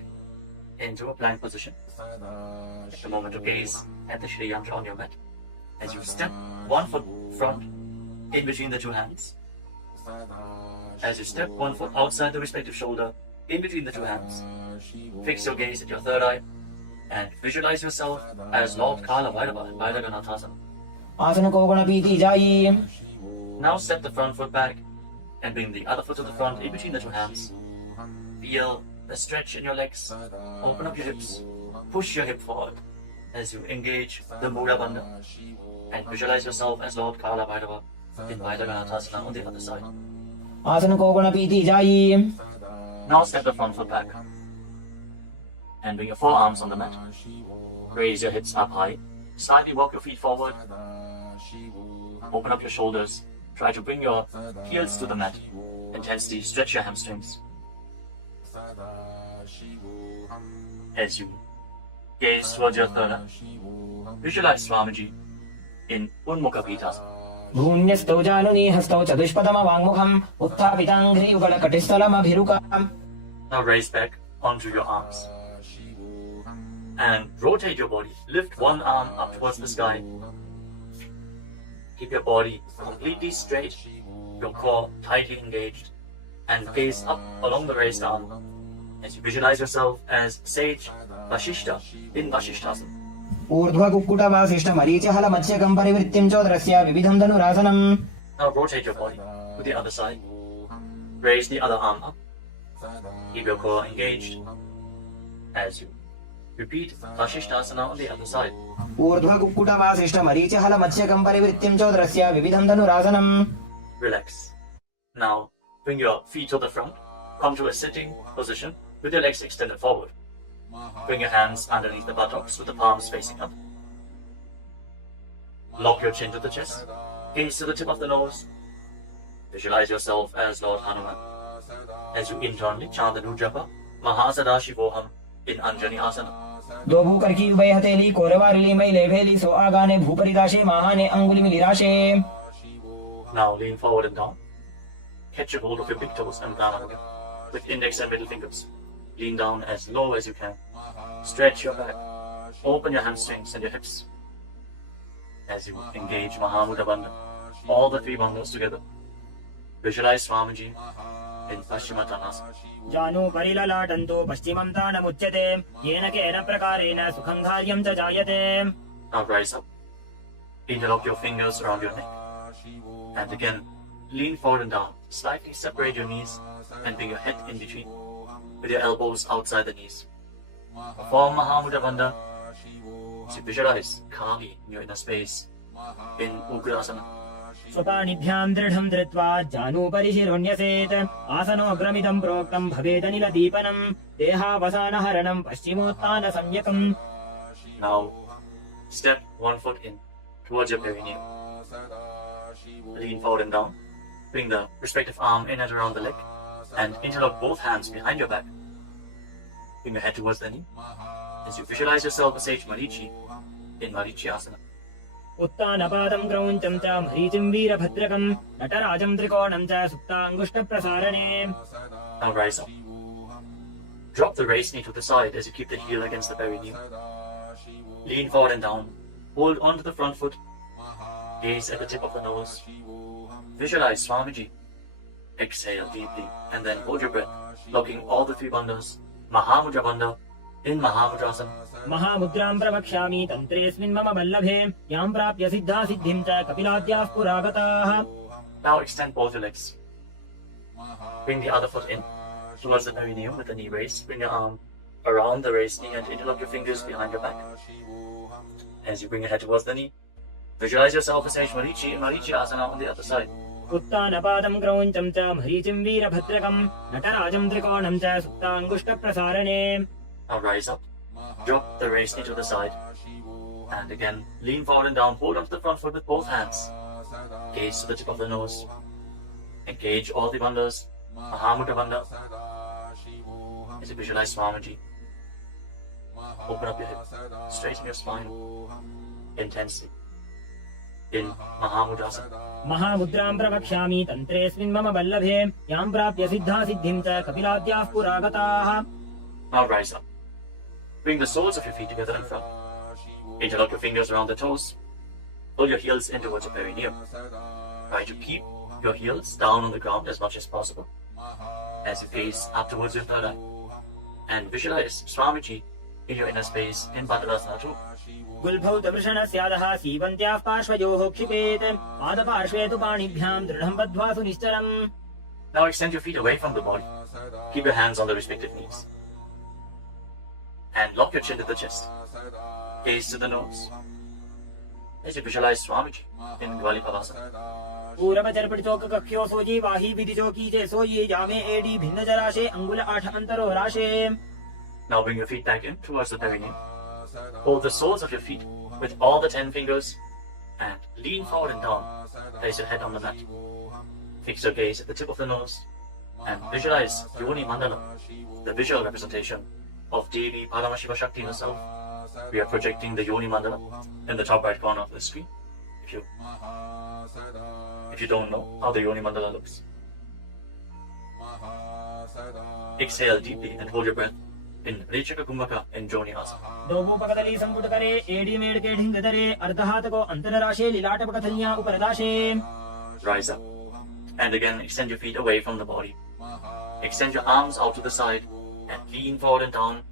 into a plank position. Take a moment to gaze at the Shri Yantra on your mat as you step one foot front in between the two hands. As you step one foot outside the respective shoulder in between the two hands, fix your gaze at your third eye and visualize yourself as Lord Kala Bhairava in Bhairaganathasana. आसन को गुण पीती जाई. Now step the front foot back and bring the other foot to the front in between the two hands. Feel the stretch in your legs. Open up your hips. Push your hip forward as you engage the Mula Bandha and visualize yourself as Lord Kala Bhairava in Bhairaganathasana on the other side. आसन को गुण पीती जाई. Now step the front foot back and bring your forearms on the mat. Raise your hips up high. Slightly walk your feet forward Open up your shoulders. Try to bring your heels to the mat. Intensely stretch your hamstrings. As you gaze towards your third eye, visualize Swamiji in Unmukha Pitasana. भून्यस्तौ जानुनी हस्तौ चतुष्पदमवाङ्मुखम् उत्थापिताङ्घ्रियुगलकटिस्थलमभिरुकाम्. Now raise back onto your arms and rotate your body. Lift one arm up towards the sky. Keep your body completely straight, your core tightly engaged, and gaze up along the raised arm as you visualize yourself as sage Vashishta in Vashishthasana. ऊर्ध्वकुक्कुटवासिष्ठमरीचिहलमत्स्यकम् परिवृत्तिम् चोदरस्य विविधम् धनुरासनम्. Now rotate your body to the other side. Raise the other arm up. Keep your core engaged as you repeat Vashishthasana on the other side. ऊर्ध्वकुक्कुटवासिष्ठमरीचिहलमत्स्यकम् परिवृत्तिम् चोदरस्य विविधम् धनुरासनम्. Relax. Now bring your feet to the front. Come to a sitting position with your legs extended forward. Bring your hands underneath the buttocks with the palms facing up. Lock your chin to the chest. Gaze to the tip of the nose. Visualize yourself as Lord Hanuman. As you internally chant the Nujapa, Mahasada Shivoham in Anjani Asana. दो भूकर की उभय हथेली कोरवारिली मैले भेली सो आगाने भूपरिदाशे महाने अंगुली मिलिराशे. Now lean forward and down. Catch a hold of your big toes and down again with index and middle fingers. Lean down as low as you can. Stretch your back. Open your hamstrings and your hips. As you engage Mahamudra Bandha, all the three bandhas together. Visualize Swamiji in Paschimottanasana. जानो परिललाटन्तो पश्चिमं तानमुच्यते येन केन प्रकारेण सुखं कार्यं च जायते. Now rise up. Interlock your fingers around your neck. And again, lean forward and down. Slightly separate your knees and bring your head in between with your elbows outside the knees. Form Mahamudra Bandha. So visualize Kali in your inner space in Ugrasana. स्वपाणिभ्यां दृढं धृत्वा जानुपरि शिरोन्यसेत् आसनोऽग्रमिदं प्रोक्तं भवेदनिलदीपनं देहावसानहरणं पश्चिमोत्तानसंज्ञकम्. Now step one foot in towards your perineum. Lean forward and down. Bring the respective arm in and around the leg and interlock both hands behind your back. Bring your head towards the knee as you visualize yourself as sage Marichi in Marichi Asana. उत्तानपादं क्रौञ्चं च मरीचिं वीरभद्रकं नटराजं त्रिकोणं च सुप्ताङ्गुष्ठप्रसारणे. Now rise up. Drop the raised knee to the side as you keep the heel against the perineum. Lean forward and down. Hold onto the front foot. Gaze at the tip of the nose. Visualize Swamiji. Exhale deeply and then hold your breath, locking all the three bandhas. Mahamudra Bandha in Mahamudrasana. महामुद्रां प्रवक्ष्यामि तन्त्रेऽस्मिन् मम वल्लभे यां प्राप्य सिद्धा सिद्धिं च कपिलाद्याः पुरागताः. Now extend both your legs. Bring the other foot in towards the perineum with the knee raised. Bring your arm around the raised knee and interlock your fingers behind your back. As you bring your head towards the knee, visualize yourself as sage Marichi in Marichi Asana on the other side. उत्तानपादं क्रौञ्चं च मरीचिं वीरभद्रकं नटराजं त्रिकोणं च सुप्ताङ्गुष्ठप्रसारणे. Now rise up. Drop the raised knee to the side. And again, lean forward and down. Hold onto the front foot with both hands. Gaze to the tip of the nose. Engage all the bandhas. Mahamudra Bandha. As you visualize Swamiji. Open up your hip. Straighten your spine. Intensely. In Mahamudrasana. महामुद्रां प्रवक्ष्यामि तन्त्रेऽस्मिन् मम वल्लभे यां प्राप्य सिद्धा सिद्धिं च कपिलाद्याः पुरागताः. Now rise up. Bring the soles of your feet together in front. Interlock your fingers around the toes. Pull your heels in towards your perineum. Try to keep your heels down on the ground as much as possible. As you gaze up towards your third eye. And visualize Swamiji in your inner space in Bandhavasana too. गुल्भौ दर्शनस्यादः सीवन्त्याः पार्श्वयोः क्षिपेत् पादपार्श्वे तु पाणिभ्यां दृढं बद्ध्वा सुनिश्चरम्. Now extend your feet away from the body. Keep your hands on the respective knees. And lock your chin to the chest. Gaze to the nose. As you visualize Swamiji in Gvalipavasana. पूरवचर्पटिचोककक्ष्यो sooji वाही विधिचोकी चे सोयी जामे AD भिन्न जराशे अंगुल 8 अंतरो राशे. Now bring your feet back in towards the perineum. Hold the soles of your feet with all the 10 fingers And lean forward and down. Place your head on the mat. Fix your gaze at the tip of the nose. And visualize Yoni Mandala, the visual representation of Devi Paramashiva Shakti herself. We are projecting the Yoni Mandala in the top right corner of the screen. If you don't know how the Yoni Mandala looks. Exhale deeply and hold your breath in Rechaka Kumbhaka and Joni Asana. दोभूपकदली संपुट करे AD made के ढिंग दरे अर्धहात को अंतरराशे लीलाट पकथलियां उपरदाशे. Rise up and again extend your feet away from the body. Extend your arms out to the side and lean forward and down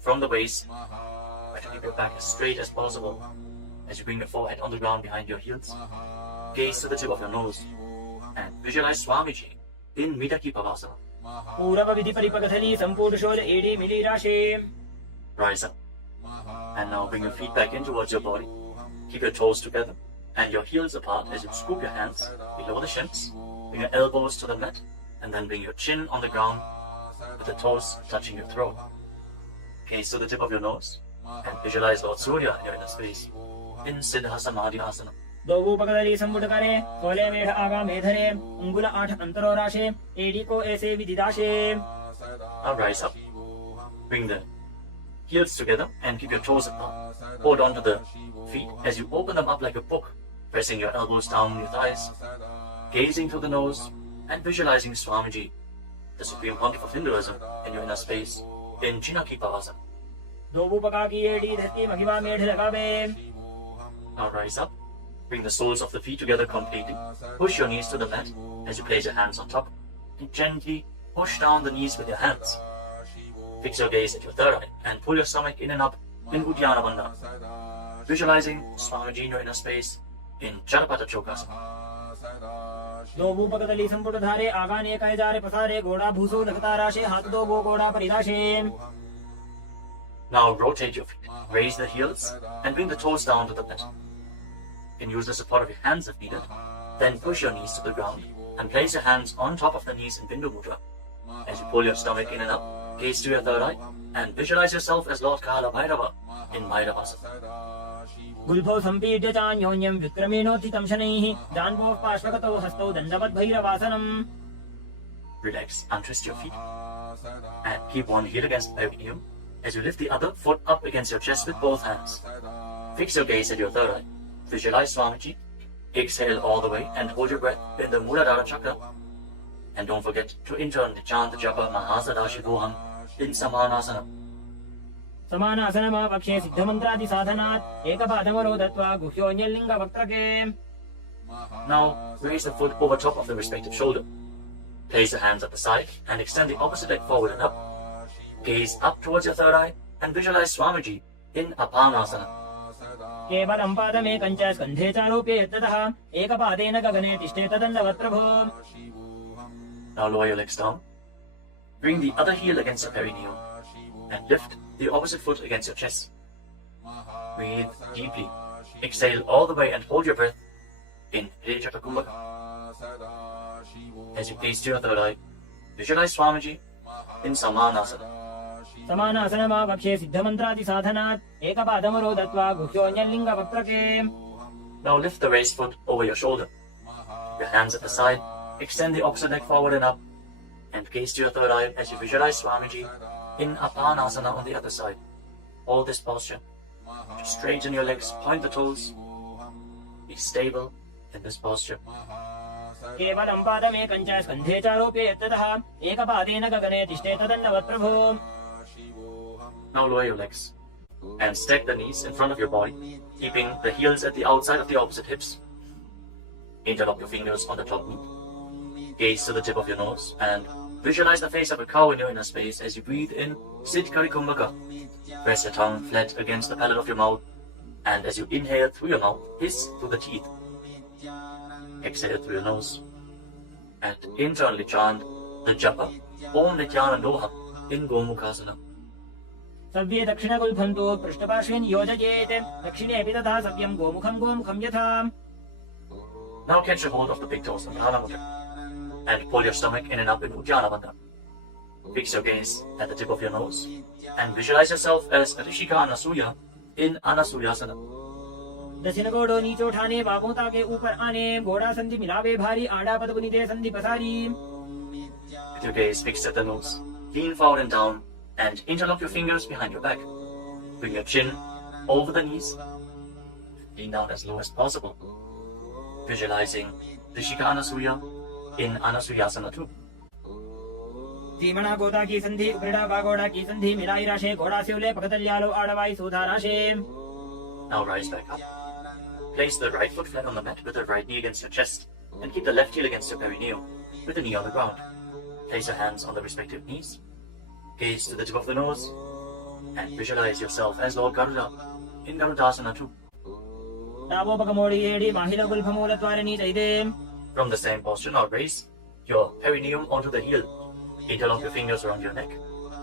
from the waist. Try to keep your back as straight as possible as you bring your forehead on the ground behind your heels. Gaze to the tip of your nose and visualize Swamiji in Midaki Pavasana. पूरव विधि परिपकथली संपूर्ण शोध एडी मिली राशे. Rise up and now bring your feet back in towards your body. Keep your toes together and your heels apart as you scoop your hands below the shins. Bring your elbows to the mat and then bring your chin on the ground with the toes touching your throat. Gaze to the tip of your nose and visualize Lord Surya in your inner space in Siddha Samadhi Asana. दोभूपकदली संपुट करे कोले मेढ़ आगा मेधरे अंगुल 8 अंतरो राशे AD को ऐसे विदिदाशे. Now rise up. Bring the heels together and keep your toes apart. Hold on to the feet as you open them up like a book, pressing your elbows down on your thighs, gazing through the nose and visualizing Swamiji, the Supreme Pontiff of Hinduism, in your inner space in Chinaki Pavasana. दोभूपका की एडी धरती महिमा मेढ़ लगावे. Now rise up. Bring the soles of the feet together completely. Push your knees to the mat as you place your hands on top. And gently push down the knees with your hands. Fix your gaze at your third eye and pull your stomach in and up in Uddiyana Bandhana. Visualizing Swamiji in your inner space in Charapata Chokasana. दोभूपकदली संपुट धारे आगाने कहे जारे पसारे घोड़ा भूसो लगता राशे हाथ दो वो घोड़ा परिदाशे. Now rotate your feet. Raise the heels and bring the toes down to the mat. You can use the support of your hands if needed. Then push your knees to the ground and place your hands on top of the knees in Bindu Mudra. As you pull your stomach in and up, gaze to your third eye and visualize yourself as Lord Kala Bhairava in Bhairavasana. गुल्फो संपीड्य चान्योन्यं विक्रमेणोत्थितं शनैः जान्वोः पार्श्वगतौ हस्तौ दण्डवद् भैरवासनम्. Relax and twist your feet. And keep one heel against the perineum as you lift the other foot up against your chest with both hands. Fix your gaze at your third eye. Visualize Swamiji. Exhale all the way and hold your breath in the Muladhara Chakra. And don't forget to internally chant the japa Mahasadaशिवोऽहम् in Samanasana. समानासनमा पक्षे सिद्धमन्त्रादि साधनात् एकपादमरो दत्वा गुह्योऽन्यलिङ्ग वक्त्रके. Now raise the foot over top of the respective shoulder. Place the hands at the side and extend the opposite leg forward and up. Gaze up towards your third eye and visualize Swamiji in Apanasana. केवलं पादमेकं च स्कन्धे चारोप्य यत्ततः एकपादेन गगने तिष्ठे तदण्डवत् प्रभो. Now lower your legs down. Bring the other heel against your perineum and lift the opposite foot against your chest. Breathe deeply. Exhale all the way and hold your breath in Rejaka Kumbhaka. As you gaze to your third eye, visualize Swamiji in Samanasana. समानासनमा पक्षे सिद्धमन्त्रादि साधनात् एकपादमरो दत्वा गुह्योऽन्यलिङ्ग वक्त्रके. Now lift the raised foot over your shoulder. Your hands at the side. Extend the opposite leg forward and up. And gaze to your third eye as you visualize Swamiji in Apanasana on the other side. Hold this posture. Just straighten your legs, point the toes. Be stable in this posture. केवलं पादमेकं च स्कन्धे चारोप्य यत्ततः एकपादेन गगने तिष्ठे तदण्डवत् प्रभो. Now lower your legs and stack the knees in front of your body, keeping the heels at the outside of the opposite hips. Interlock your fingers on the top knee. Gaze to the tip of your nose and visualize the face of a cow in your inner space as you breathe in Siddhkari Kumbhaka. Press your tongue flat against the palate of your mouth, and as you inhale through your mouth, hiss through the teeth. Exhale through your nose and internally chant the japa Om Nithyananda Yoga in Gomukhasana. सव्ये दक्षिणगुल्फन्तो पृष्ठपार्श्वे नियोजयेत् दक्षिणेऽपि तथा सव्यं गोमुखं यथा. Now catch a hold of the big toes in Prana Mudra and pull your stomach in and up in Uddiyana Bandhana. Fix your gaze at the tip of your nose and visualize yourself as Rishika Anasuya in Anasuyasana. दक्षिण घोड़ो नीचे उठाने, बाहों ताके ऊपर आने, घोड़ा संधि मिलावे भारी, आड़ा पद पुनीते संधि पसारी. With your gaze fixed at the nose, lean forward and down, and interlock your fingers behind your back. Bring your chin over the knees. Lean down as low as possible. Visualizing Rishika Anasuya in Anasuyasana 2. धीमणा Goda की संधि, उपरिड़ा बागोड़ा की संधि, मिलाई राशे, घोड़ा स्योले, पकतल्यालो आड़वाई सूधा राशे. Now rise back up. Place the right foot flat on the mat with the right knee against your chest, and keep the left heel against your perineum, with the knee on the ground. Place your hands on the respective knees. Gaze to the tip of the nose, and visualize yourself as Lord Garuda in Garudasana 2. Namo Bagamori Edi, Mahila Gulpamula Twarani Zaide. From the same posture, now raise your perineum onto the heel. Interlock your fingers around your neck,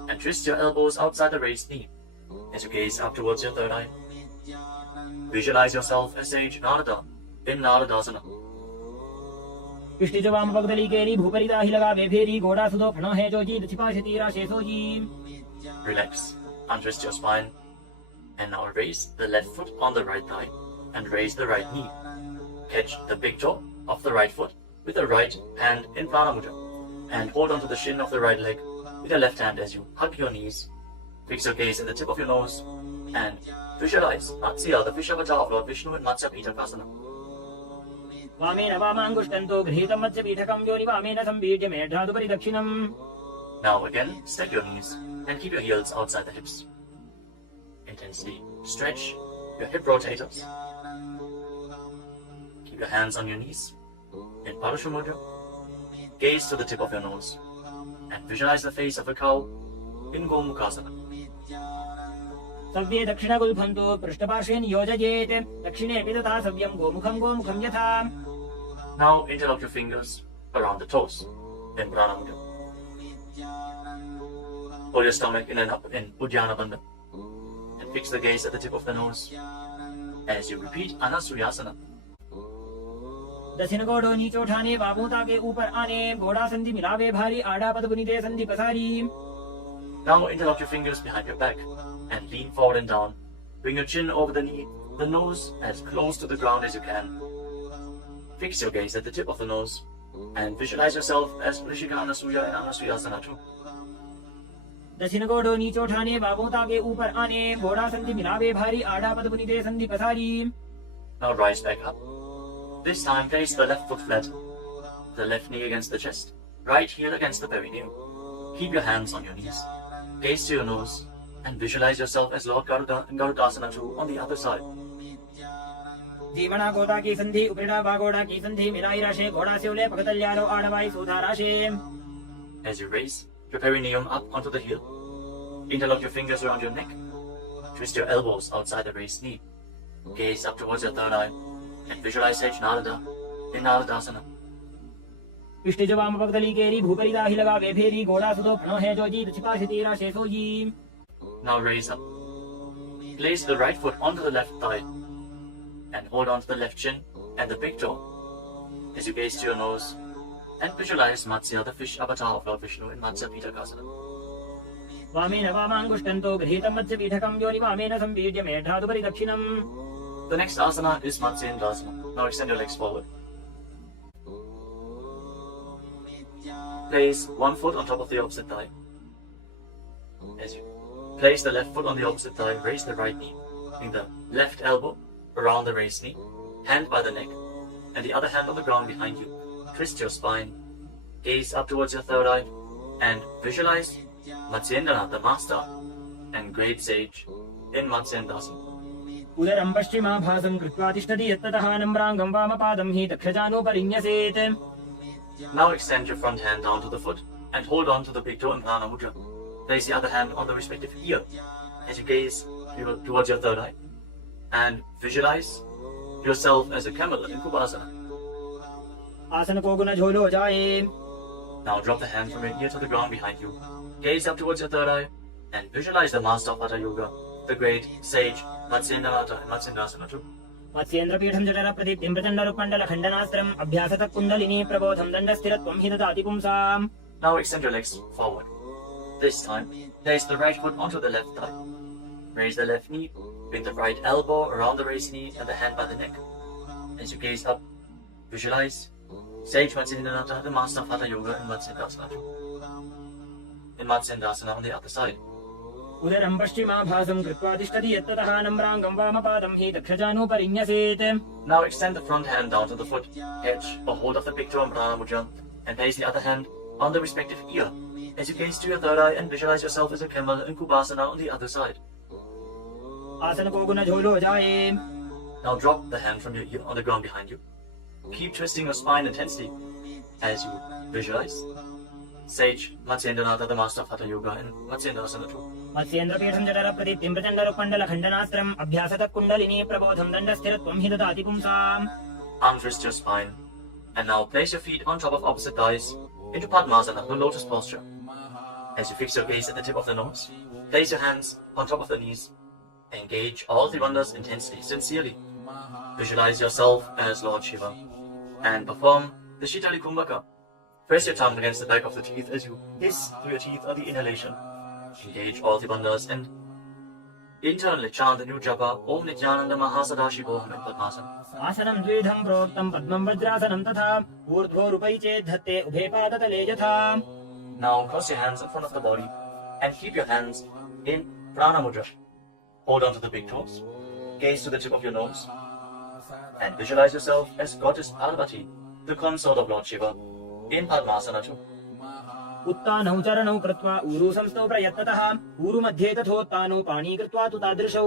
and twist your elbows outside the raised knee as you gaze up towards your third eye. Visualize yourself as Sage Narada in Naradasana. पिष्टि वाम पगदली केरी भूपरिता ही लगा वे फेरी घोड़ा सुधो फणो है जो जी छिपाशती राशे सो जी. Relax, untwist your spine, and now raise the left foot on the right thigh and raise the right knee. Catch the big toe of the right foot with the right hand in Prana Mudra, and hold onto the shin of the right leg with your left hand as you hug your knees. Fix your gaze at the tip of your nose and visualize Matsya, the fish avatar of Lord Vishnu in Matsya Pitakasana. वामेन वामाङ्गुष्टन्तो गृहीतं मत्स्य पीठकं योनि वामेन संबीड्य मेढ्रादुपरि दक्षिणम्. Now again, step your knees and keep your heels outside the hips. Intensely stretch your hip rotators. Keep your hands on your knees in Parashumudra. Gaze to the tip of your nose and visualize the face of a cow in Gomukhasana. सव्ये दक्षिण गुल्फन्तो पृष्ठपार्श्वे नियोजयेत् दक्षिणे अपि तथा सव्यं गोमुखं यथा. Now interlock your fingers around the toes in Prana Mudra. Hold your stomach in Uddiyana Bandha and fix the gaze at the tip of the nose as you repeat Anasuyasana. दक्षिण घोड़ो नीचे उठाने, बाहों ताके ऊपर आने, घोड़ा संधि मिलावे भारी, आड़ा पद पुनीते संधि पसारी. Now interlock your fingers behind your back and lean forward and down. Bring your chin over the knee, the nose as close to the ground as you can. Fix your gaze at the tip of the nose and visualize yourself as Rishika Anasuya in Anasuyasana 2. दक्षिण घोड़ो नीचे उठाने, बाहों ताके ऊपर आने, घोड़ा संधि मिलावे भारी, आड़ा पद पुनीते संधि पसारी. Now rise back up. This time place the left foot flat, the left knee against the chest, right heel against the perineum. Keep your hands on your knees. Gaze to your nose and visualize yourself as Lord Garuda in Garudasana 2 on the other side. धीमणा Goda की संधि, उपरिड़ा बागोड़ा की संधि, मिलाई राशे, घोड़ा स्योले, पकतल्यालो आड़वाई सूधा राशे. As you raise your perineum up onto the heel, interlock your fingers around your neck, twist your elbows outside the raised knee, gaze up towards your third eye, and visualize Sage Narada in Naradasana. पिष्टि वाम पगदली केरी भूपरिता ही लगा वे फेरी घोड़ा सुधो फणो है जो जी छिपाशती राशे सो जी. Now raise up. Place the right foot onto the left thigh and hold on to the left shin and the big toe as you gaze to your nose and visualize Matsya, the fish avatar of Lord Vishnu in Matsya Pitakasana. वामेन वामाङ्गुष्टन्तो गृहीतं मत्स्य पीठकं योनि वामेन संबीड्य मेढ्रादुपरि दक्षिणम्. The next asana is Matsyendasana. Now extend your legs forward. Place one foot on top of the opposite thigh. As you place the left foot on the opposite thigh, raise the right knee. Bring the left elbow around the raised knee, hand by the neck, and the other hand on the ground behind you. Twist your spine, gaze up towards your third eye, and visualize Matsyendana, the master and great sage in Matsyendasana. उदरं पश्चिमाभासं कृत्वा तिष्ठति यत्ततः नम्राङ्गं वामपादं हि दक्षजानोपरिन्यसेत्. Now extend your front hand down to the foot and hold on to the big toe in Prana Mudra. Place the other hand on the respective ear as you gaze towards your third eye and visualize yourself as a camel in Kubasana. आसन को गुण झोलो जाए. Now drop the hand from your ear to the ground behind you. Gaze up towards your third eye and visualize the master of Hatha Yoga, the great sage Matsyendranatha in Matsyendasana 2. Matsyendra पीठं जठर प्रदीप्तिं प्रचण्डरुपण्डल खण्डनास्त्रम् अभ्यासतः कुण्डलिनी प्रबोधं दण्डस्थिरत्वं हि ददाति पुंसाम्. Now extend your legs forward. This time, place the right foot onto the left thigh. Raise the left knee Bring the right elbow around the raised knee and the hand by the neck. As you gaze up, visualize Sage Matsyendrananda, the master of Hatha Yoga in Matsyendasana. In Matsyendasana on the other side. उदरं पश्चिमाभासं कृत्वा तिष्ठति यत्ततः नम्राङ्गं वामपादं हि दक्षजानुपरिन्यसेत्. Now extend the front hand down to the foot, catch a hold of the big toe and prana mudra, and place the other hand on the respective ear. As you gaze to your third eye and visualize yourself as a camel in Kubasana on the other side. आसन को गुण झोलो जाए. Now drop the hand from your ear on the ground behind you. Keep twisting your spine intensely as you visualize Sage Matsyendrananda, the master of Hatha Yoga in Matsyendasana 2. मत्स्येन्द्रपीठं जठर प्रदीप्तिं प्रचण्डरुपण्डलखण्डनास्त्रम् अभ्यासतः kundalini प्रबोधं दण्डस्थिरत्वं हि ददाति पुंसाम्. Untwist your spine. And now place your feet on top of opposite thighs into Padmasana, the lotus posture. As you fix your gaze at the tip of the nose, place your hands on top of the knees. Engage all the wonders intensely, sincerely. Visualize yourself as Lord Shiva and perform the Shitali Kumbhaka. Press your tongue against the back of the teeth as you hiss through your teeth or the inhalation. Engage all the wonders and internally chant the new japa Om Nithyananda Mahasadaशिवोऽहम् in Padmasana. आसनं द्विधं प्रोक्तं पद्मं वज्रासनं तथा ऊर्ध्वोरुपै चेत् धत्ते उभे पादतले यथा. Now cross your hands in front of the body and keep your hands in Prana Mudra. Hold on to the big toes, gaze to the tip of your nose, and visualize yourself as Goddess Parvati, the consort of Lord Shiva, in Padmasana 2. उत्तानौ चरणौ कृत्वा ऊरु संस्थौ प्रयत्नतः ऊरु मध्ये तथोत्तानौ पाणी कृत्वा तु तादृशौ.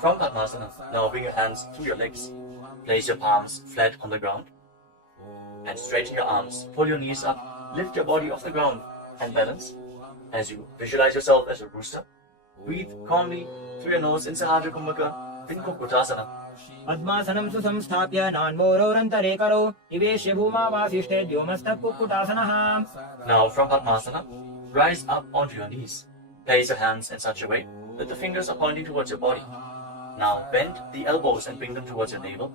From Padmasana, now bring your hands through your legs. Place your palms flat on the ground and straighten your arms. Pull your knees up, lift your body off the ground and balance. As you visualize yourself as a rooster, breathe calmly through your nose in Sahaja Kumbhaka in Kukutasana. पद्मासनं सुसंस्थाप्य नान्मोरोरन्तरे करौ निवेश्य भूमावासिष्ठे द्योमस्तः कुक्कुटासनः. Now from Padmasana, rise up onto your knees. Place your hands in such a way that the fingers are pointing towards your body. Now bend the elbows and bring them towards your navel.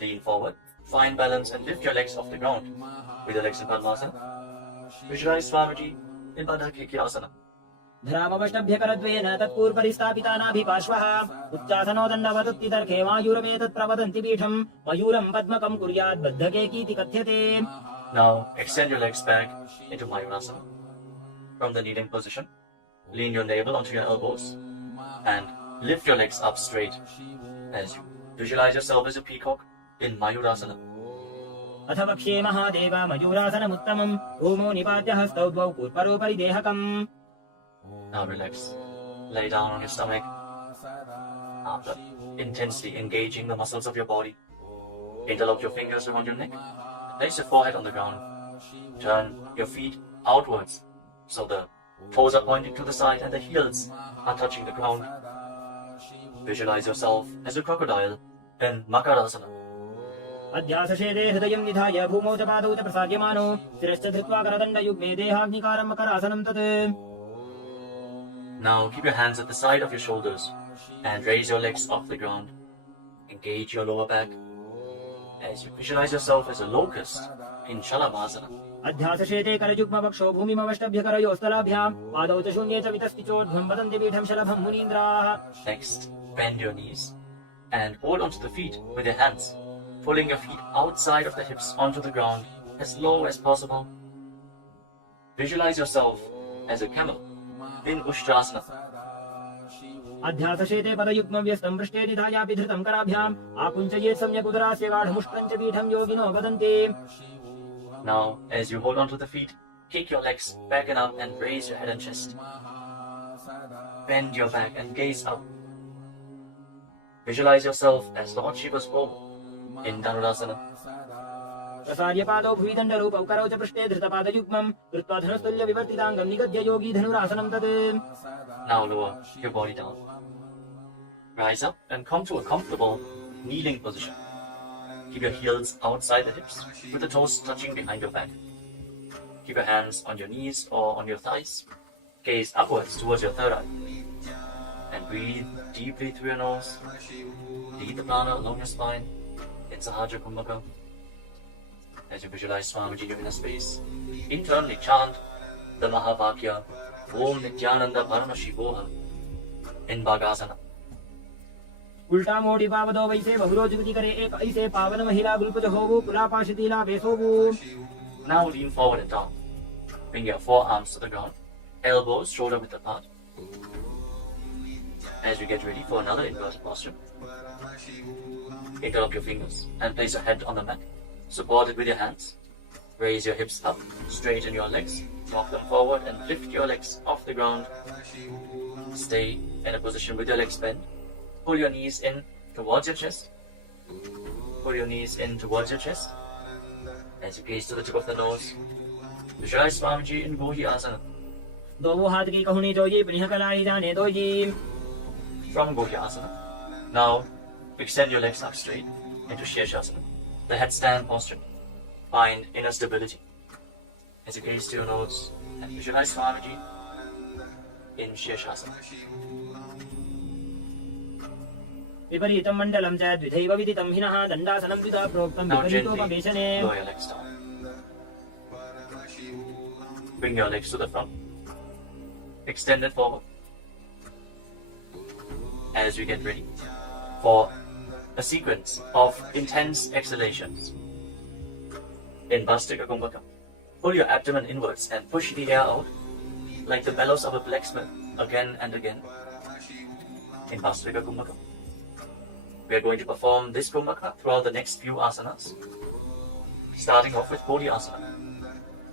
Lean forward, find balance and lift your legs off the ground. With your legs in Padmasana, visualize Swamiji in Bandhakeki Asana. धरामवष्टभ्यकरद्वेन तत्पूर्वरिस्थापितानाभिपार्श्वः उच्चासनो दण्डवदत्तितर्खे मायूरमेतत् प्रवदन्ति पीठं मयूरं पद्मकं कुर्यात् बद्धकेकीति कथ्यते. Now extend your legs back into Mayurasana. From the kneeling position, lean your navel onto your elbows and lift your legs up straight as you visualize yourself as a peacock in Mayurasana. अथ वक्ष्ये महादेव मयूरासनमुत्तमम् ओमो निपात्य हस्तौ द्वौ पूर्वरोपरि देहकम्. Now relax. Lay down on your stomach. After intensely engaging the muscles of your body, interlock your fingers around your neck. Place your forehead on the ground. Turn your feet outwards so the toes are pointing to the side and the heels are touching the ground. Visualize yourself as a crocodile in Makarasana. अध्यासशेदे हृदयं निधाय भूमौ च पादौ च प्रसार्यमानो शिरश्च धृत्वा करदण्डयुग्मे देहाग्निकारं मकरासनं तत्. Now keep your hands at the side of your shoulders and raise your legs off the ground. Engage your lower back as you visualize yourself as a locust in Shalabhasana. अध्यासशेते करयुग्मवक्षो भूमिमवष्टभ्यकरयोस्तलाभ्यां पादौ च शून्ये च वितस्ति चोर्ध्वं वदन्ति पीठं शलभं मुनीन्द्राः. Next, bend your knees and hold onto the feet with your hands, pulling your feet outside of the hips onto the ground as low as possible. Visualize yourself as a camel in Ushtrasana. अध्यासशेते पदयुग्मं व्यस्तं पृष्ठे निधायापि धृतं कराभ्याम् आकुञ्चयेत् सम्यक् उदरास्य गाढमुष्टं च पीठं योगिनो वदन्ति. Now, as you hold onto the feet, kick your legs back and up and raise your head and chest. Bend your back and gaze up. Visualize yourself as Lord Shiva's bow in Dhanurasana. प्रसार्य पादौ भुवि दण्डरूपौ करौ च पृष्ठे धृतपादयुग्मं कृत्वा धनुस्तुल्य विवर्तिताङ्गं निगद्य योगी धनुरासनं तत्. Now lower your body down. Rise up and come to a comfortable kneeling position. Keep your heels outside the hips with the toes touching behind your back. Keep your hands on your knees or on your thighs. Gaze upwards towards your third eye. And breathe deeply through your nose. Lead the prana along your spine in Sahaja Kumbhaka. As you visualize Swamiji in a space, internally chant the Mahavakya Om Nithyananda Paramashivam in Bhagasana. उल्टा मोटी पावदो वैसे बहुरो जुगति करे एक ऐसे पावन महिला गुल्पज होवु पुलापाशितीला बेसोवु. Now lean forward and down. Bring your forearms to the ground, elbows shoulder width apart. As you get ready for another inverted posture, wiggle up your fingers and place your head on the mat. Support it with your hands. Raise your hips up, straighten your legs, walk them forward and lift your legs off the ground. Stay in a position with your legs bent. Pull your knees in towards your chest. Pull your knees in towards your chest. As you gaze to the tip of the nose, visualize Swamiji in Gohi Asana. दो हाथ की कहुनी जोजी पुनः कलाई जाने दो जी. From Gohi Asana, now extend your legs up straight into Shirshasana, the headstand posture. Find inner stability. As you gaze to your nose and visualize Swamiji in Shirshasana. विपरीतं मण्डलं च द्विधैव विदितं हिनः दण्डासनं द्विधा प्रोक्तं Now gently विपरीतोपवेशने. lower your legs down. Bring your legs to the front. Extend it forward. As we get ready for a sequence of intense exhalations. In Bhastika Kumbhaka, pull your abdomen inwards and push the air out like the bellows of a blacksmith again and again. In Bhastika Kumbhaka, we are going to perform this Kumbhaka throughout the next few asanas. Starting off with Bodhi Asana.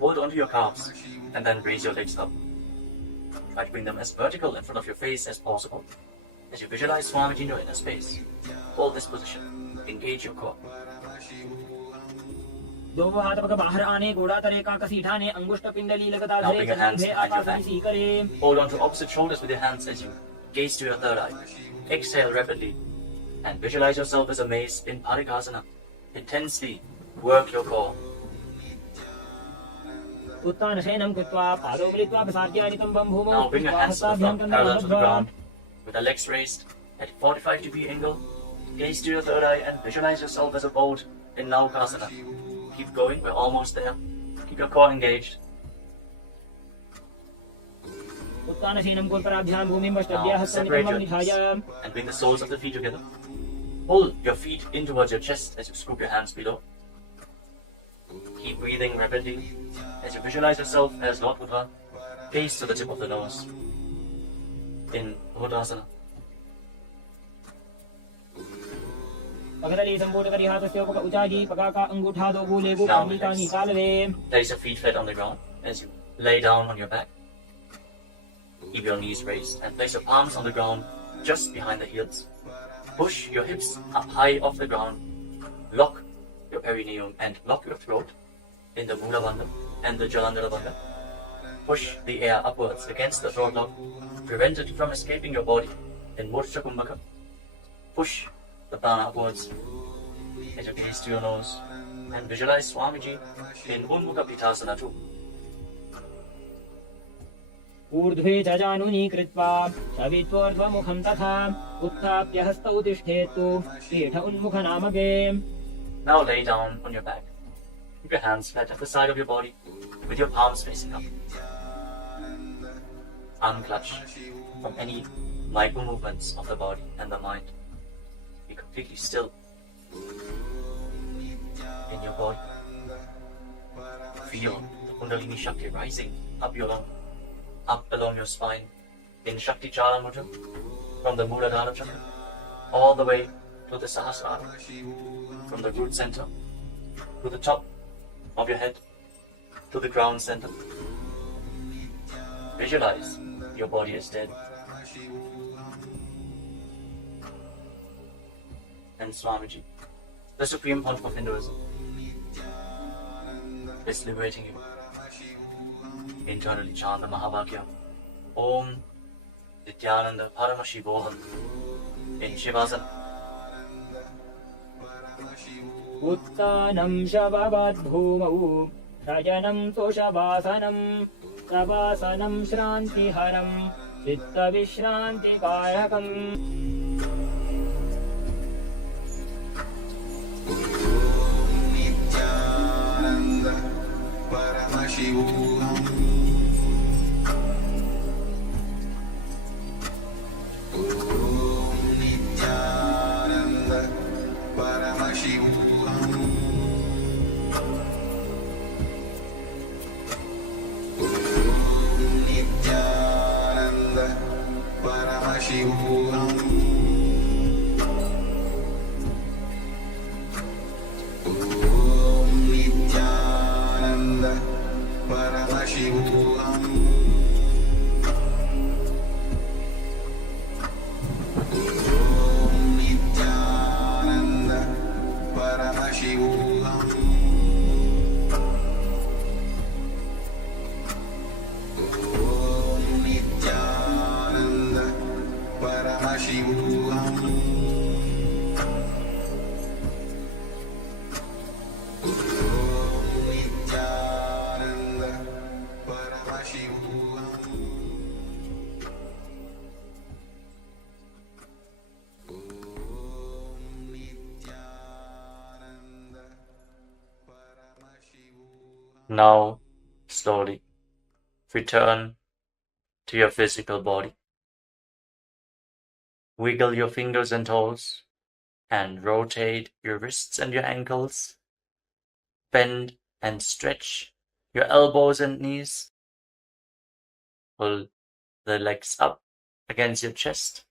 Hold onto your calves and then raise your legs up. Try to bring them as vertical in front of your face as possible. As you visualize Swamiji in your inner space, hold this position. Engage your core. दो हाथ पग बाहर आने गोड़ा तरे का कसी ठाने अंगुष्ठ पिंडली लगता Now धरे bring your hands Chandre behind your Akash back. विसी करे. Hold on to opposite shoulders with your hands as you gaze to your third eye. Exhale rapidly and visualize yourself as a mace in Parikasana. Intensely work your core. उत्तान शयनं कृत्वा पादौ मिलित्वा प्रसाद्यानितम्बं भूमौ Now bring your hands to the हस्ताभ्यां front, parallel to the कन्दं ground, with the legs raised at 45-degree angle. Gaze to your third eye and visualize yourself as a boat in Naukasana. Keep going, we're almost there. Keep your core engaged. उत्तान शयनं कुर्पराभ्यां भूमिं वष्टभ्याः Now separate your हस्तनितम्बं knees निधाय. and bring the soles of the feet together. Pull your feet in towards your chest as you scoop your hands below. Keep breathing rapidly as you visualize yourself as Lord Buddha. Gaze to the tip of the nose in Buddhasana. पगदली संपूर्ण करी हाथस्य उपक उचाजी पकाका अंगूठा दो बूले गु Now Kanika relax. निकालवे. Place your feet flat on the ground as you lay down on your back. Keep your knees raised and place your palms on the ground just behind the heels. Push your hips up high off the ground. Lock your perineum and lock your throat in the Mula Bandha and the Jalandhara Bandha. Push the air upwards against the throat lock. Prevent it from escaping your body in Murcha Kumbhaka. Push the prana upwards as you gaze to your nose and visualize Swamiji in Unmukha Pitasana too. ऊर्ध्वे च जानुनी कृत्वा शवित्वोर्ध्वमुखं तथा उत्थाप्य हस्तौ तिष्ठेत्तु पीठ उन्मुख नामके. Now lay down on your back. Keep your hands flat at the side of your body with your palms facing up. Unclutch from any micro movements of the body and the mind. Be completely still in your body. Feel the Kundalini Shakti rising up along your spine in Shakti Chala Mudra from the Muladhara Chakra all the way to the Sahasrara, from the root center to the top of your head to the ground center. Visualize your body is dead. And Swamiji, the Supreme Pontiff of Hinduism, is liberating you. Internally chant the Mahavakya. Om Nithyananda Paramashivam in Shivasana. उत्तानं शववद्भूमौ शयनं तु शवासनं शवासनं श्रान्तिहरं चित्तविश्रान्तिकारकम्. Nithyananda Paramashivam. Om Nithyananda Paramashivam. Om Nithyananda Paramashivam. Om Nithyananda Paramashivam. Om Nithyananda Paramashivam. Om Nithyananda Paramashivam. Om Nithyananda Paramashivam. Now, slowly return to your physical body. Wiggle your fingers and toes and rotate your wrists and your ankles. Bend and stretch your elbows and knees. Pull the legs up against your chest.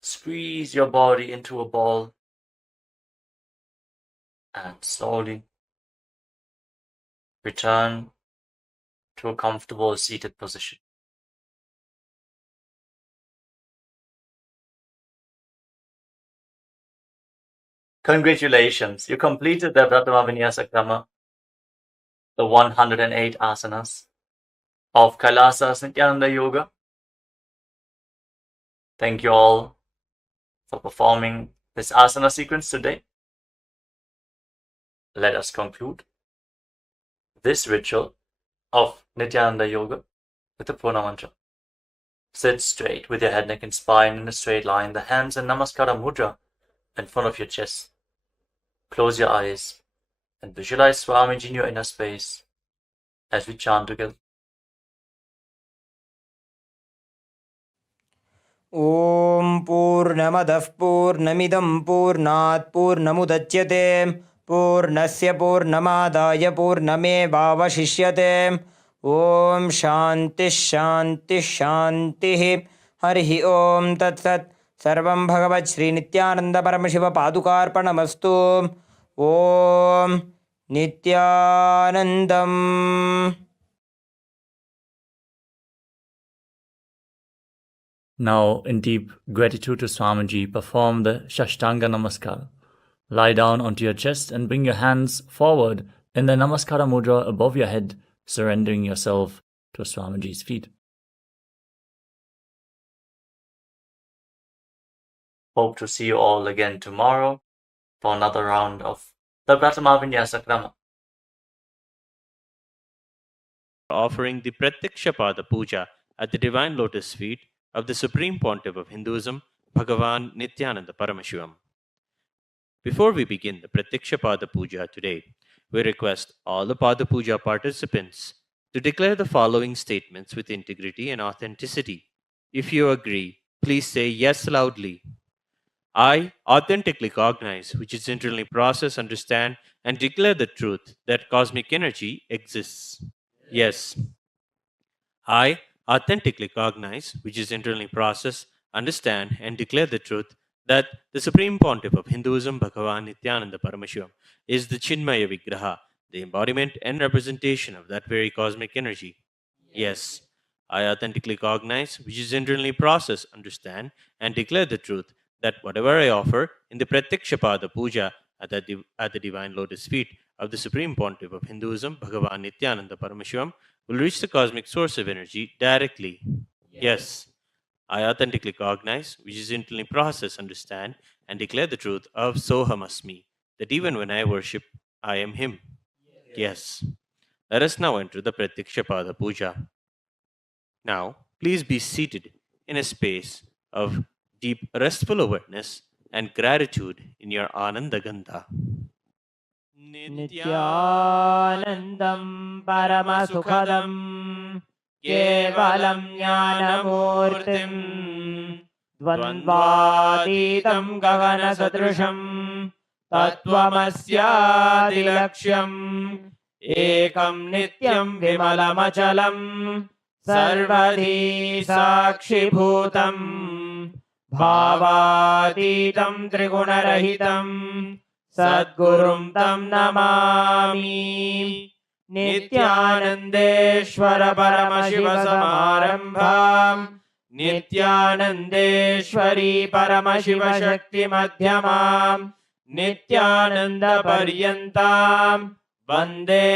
Squeeze your body into a ball. And slowly return to a comfortable seated position. Congratulations, you completed the Prathama Vinyasa Krama, the 108 asanas of KAILASA Nithyananda Yoga. Thank you all for performing this asana sequence today. Let us conclude this ritual of Nithyananda Yoga with the Purna Mantra. Sit straight with your head, neck and spine in a straight line, the hands in Namaskara Mudra in front of your chest. Close your eyes and visualize Swamiji in your inner space as we chant together. ॐ पूर्णमदः पूर्णमिदं पूर्णात् पूर्णमुदच्यते पूर्णस्य पूर्णमादाय पूर्णमेवावशिष्यते ॐ शान्तिः शान्तिः शान्तिः हरिः ॐ तत्सत् सर्वं भगवत् श्रीनित्यानन्दपरमशिवपादुकार्पणमस्तु ॐ नित्यानन्दम्. Now, in deep gratitude to Swamiji, perform the Shashtanga Namaskar. Lie down onto your chest and bring your hands forward in the Namaskara Mudra above your head, surrendering yourself to Swamiji's feet. Hope to see you all again tomorrow for another round of the Prathama Vinyasa Krama. Offering the Pratyakshapada Puja at the Divine Lotus Feet of the Supreme Pontiff of Hinduism, Bhagavan Nithyananda Paramashivamam. Before we begin the Pratyakshapada Puja today, we request all the Pada Puja participants to declare the following statements with integrity and authenticity. If you agree, please say yes loudly. I authentically cognize, which is internally process, understand, and declare the truth that cosmic energy exists. Yes. I authentically cognize, which is internally process, understand, and declare the truth that the Supreme Pontiff of Hinduism, Bhagavan Nithyananda Paramashivamam, is the Chinmaya Vigraha, the embodiment and representation of that very cosmic energy. Yes. I authentically cognize, which is internally process, understand, and declare the truth that whatever I offer in the Pratyakshapada Puja at the Divine Lotus Feet of the Supreme Pontiff of Hinduism, Bhagavan Nithyananda Paramashivamam, will reach the cosmic source of energy directly. Yes. I authentically cognize, which is internally process, understand, and declare the truth of Sohamasmi, that even when I worship, I am Him. Yes. Let us now enter the Pratyakshapada Puja. Now, please be seated in a space of deep restful awareness and gratitude in your Ananda Gandha. Nithyanandam Paramasukhadam Kevalam Jnanamurtim Dvandvaditam Gagana Sadrusham Tattvamasyadilaksham Ekam Nityam Vimalamachalam Sarvadhi Sakshibhutam भावातीतं त्रिगुणरहितं सद्गुरुं तं नमामि। नित्यानन्देश्वर परमशिव समारम्भाम् नित्यानन्देश्वरी परमशिव शक्ति मध्यमाम् नित्यानन्द पर्यन्ताम् वन्दे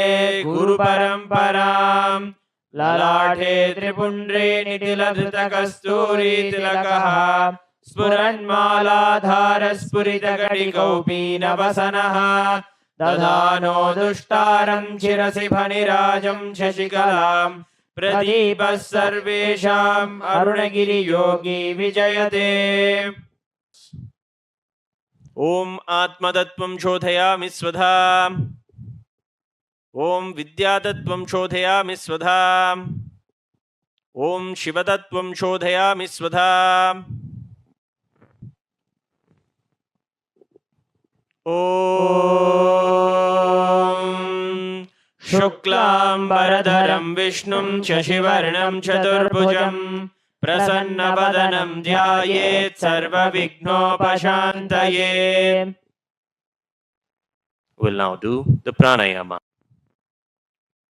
गुरु परम्पराम्। ललाटे त्रिपुण्ड्रे निटिलधृतकस्तूरी तिलकः स्फुरन्मालाधार स्फुरितकटिकौपीनवसनः दधानो दुष्टारं शिरसि फणिराजं शशिकलाम् प्रदीपः सर्वेषाम् अरुणगिरियोगी विजयते। ॐ आत्मतत्त्वं शोधयामि स्वधा। ॐ विद्यातत्त्वं शोधयामि स्वधा। ॐ शिवतत्त्वं शोधयामि स्वधा। ॐ शुक्लाम्बरधरं विष्णुं शशिवर्णं चतुर्भुजं प्रसन्नवदनं ध्यायेत् सर्वविघ्नोपशान्तये. We'll now do the pranayama.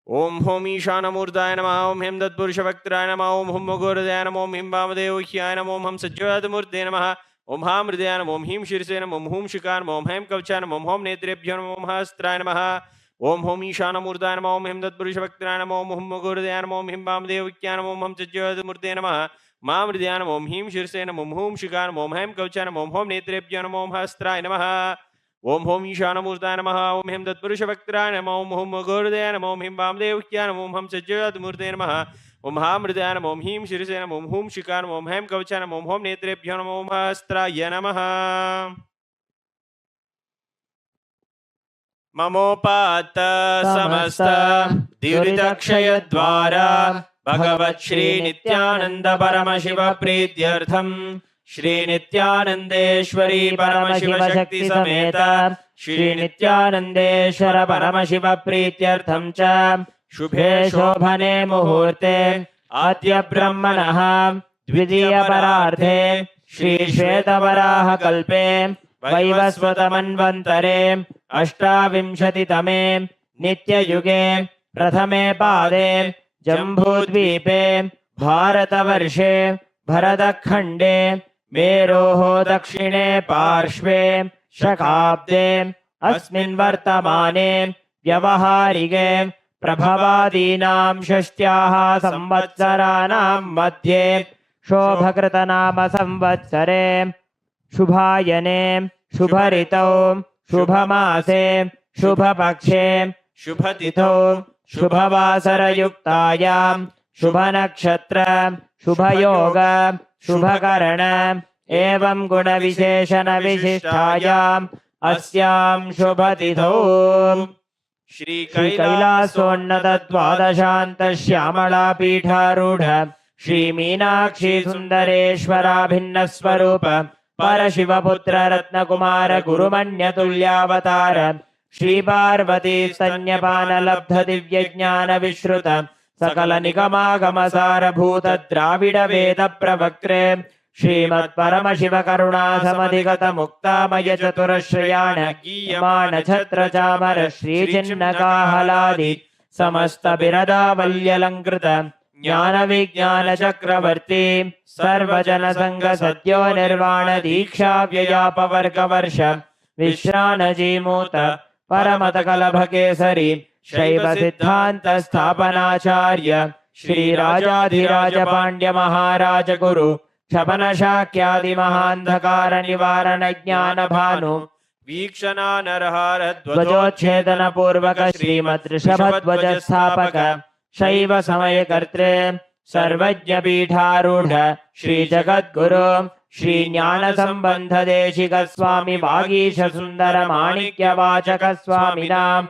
Om Hom Ishanamurtaya Namah. Om Hem Tatpurushavaktaraaya Namah. Om Hum Mogordaya Namah. Om Him Vamadevokhyaya Namah. Om Ham Sajjadamurtaya Namah. Om Ham Hridaya Namah. Om Him Shirsaya Namah. Om Hum Shikaya Namah. Om Hem Kavachaya Namah. Om Hom Netrebhyo Namah. Om Hastraya Namah. Om Hom Ishanamurtaya Namah. Om Hem Tatpurushavaktaraaya Namah. Om Hum Mogordaya Namah. Om Him Vamadevokhyaya Namah. Om Ham Sajjadamurtaya Namah. Mam Hridaya Namah. Om Him Shirsaya Namah. Om Hum Shikaya Namah. Om Hem Kavachaya Namah. Om Hom Netrebhyo Namah. Om Hastraya Namah. Om Hom Ishanamurtaya Namah. Om Hem Tatpurushavaktaraaya Namah. Om Hum Mogordaya Namah. Om Him Vamadevokhyaya Namah. Om Ham Sajjadamurtaya Namah. Om Ham Hridaya Namah. Om Him Shirsaya Namah. Om Hum Shikaya Namah. Om Hem Kavachaya Namah. Om Hom Netrebhyo Namah. Om Hastraya Namah. ममोपात समस्त दुरितक्षयद्वारा भगवत् श्री नित्यानंद परमशिव प्रीत्यर्थम श्री नित्यानंदेश्वरी परमशिव शक्ति समेत श्री नित्यानंदेश्वर परमशिव प्रीत्यर्थम च शुभे शोभने मुहूर्ते आद्य ब्रह्मणः द्वितीय परार्धे श्री श्वेतवराह कल्पे वैवस्वतमन्वन्तरे अष्टाविंशतितमे नित्ययुगे प्रथमे पादे जम्बूद्वीपे भारतवर्षे भरतखण्डे मेरोः दक्षिणे पार्श्वे शकाब्दे अस्मिन् वर्तमाने व्यवहारिके प्रभवादीनां षष्ट्याः संवत्सराणां मध्ये शोभकृतनाम संवत्सरे शुभायने शुभऋतौ शुभमासे शुभपक्षे शुभतिथौ शुभवासरयुक्तायां शुभनक्षत्र शुभयोग शुभकरण एवं गुणविशेषणविशिष्टायाम् अस्यां शुभतिथौ श्री कैलासोन्नत द्वादशान्त श्यामला पीठारूढ़ श्री मीनाक्षी सुंदरेश्वराभिन्न स्वरूप परशिवपुत्र रत्नकुमार गुरुमन्यतुल्यावतार श्री पार्वती स्तन्यपान लब्ध दिव्य ज्ञान विश्रुत सकल निगमागम सारभूत द्राविड वेद प्रवक्त्रे श्रीमत् परमशिव करुणा समधिगत मुक्तामय चतुरश्रयाण गीयमान छत्र चामर श्री चिन्नकाहलादि समस्त बिरदावल्यलंकृत ज्ञान विज्ञान चक्रवर्ती सर्वजन संग सद्यो निर्वाण दीक्षा व्ययापवर्ग वर्ष विश्रानजीमूत परमत कलभ केसरी शैव सिद्धांत स्थापनाचार्य श्री राजाधिराज पांड्य महाराज गुरु क्षपन शाक्यादि महांधकार निवारण ज्ञान भानु वीक्षणा नरहार ध्वजोच्छेदन पूर्वक श्रीमद् ऋषभध्वज स्थापक शैव समय कर्त्रे सर्वज्ञ पीठारूढ़ श्री जगद्गुरु श्री ज्ञान संबंध देशिक स्वामी वागीश सुंदर माणिक्य वाचक स्वामिनाम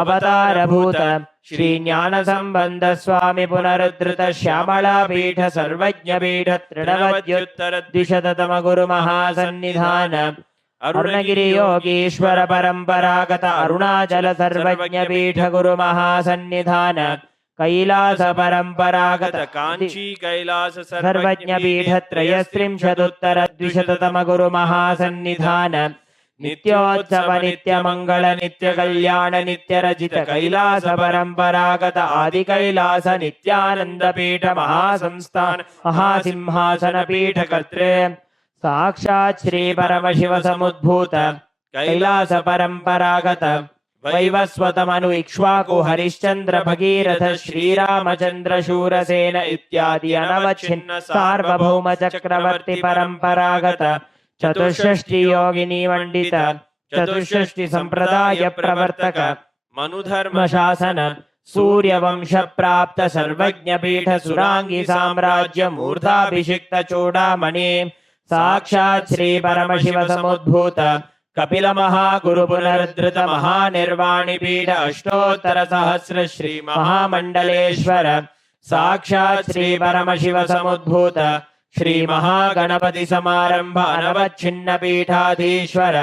अवतार भूत श्री ज्ञान संबंध स्वामी पुनरुद्धृत श्यामला पीठ सर्वज्ञ पीठ तृणवद्युत्तर द्विशततम गुरु महासन्निधान अरुणगिरि योगीश्वर परंपरागत अरुणाचल सर्वज्ञ पीठ गुरु महासन्निधान कैलास परम्परागत काञ्ची कैलास सर्वज्ञपीठत्रयस्त्रिंशदुत्तरद्विशततम गुरुमहासन्निधान नित्योत्सव नित्यमङ्गल नित्यकल्याण नित्यरजित कैलास परम्परागत आदि कैलास नित्यानंद पीठ महासंस्थान महासिंहासन पीठ कर्त्रे साक्षात् श्री परमशिव समुद्भूत कैलास परम्परागत वैवस्वतमनु इक्ष्वाकु हरिश्चंद्र भगीरथ श्रीरामचंद्र शूरसेन इत्यादि अनवच्छिन्न सार्वभौम चक्रवर्ती परम्परागत चतुष्षष्टि योगिनी मंडित चतुष्षष्टि संप्रदाय प्रवर्तक मनुधर्म शासन सूर्यवंश प्राप्त सर्वज्ञ पीठ सुरांगी साम्राज्य मूर्धाभिषिक्त चूड़ामणि साक्षात् श्री परमशिव समुद्भूत कपिल महागुरु पुनरुद्धृत महानिर्वाणि पीठ अष्टोत्तर सहस्र श्री महामंडलेश्वर साक्षात् श्री परमशिव समुद्भूत श्री महागणपति समारंभ अनवच्छिन्न पीठाधीश्वर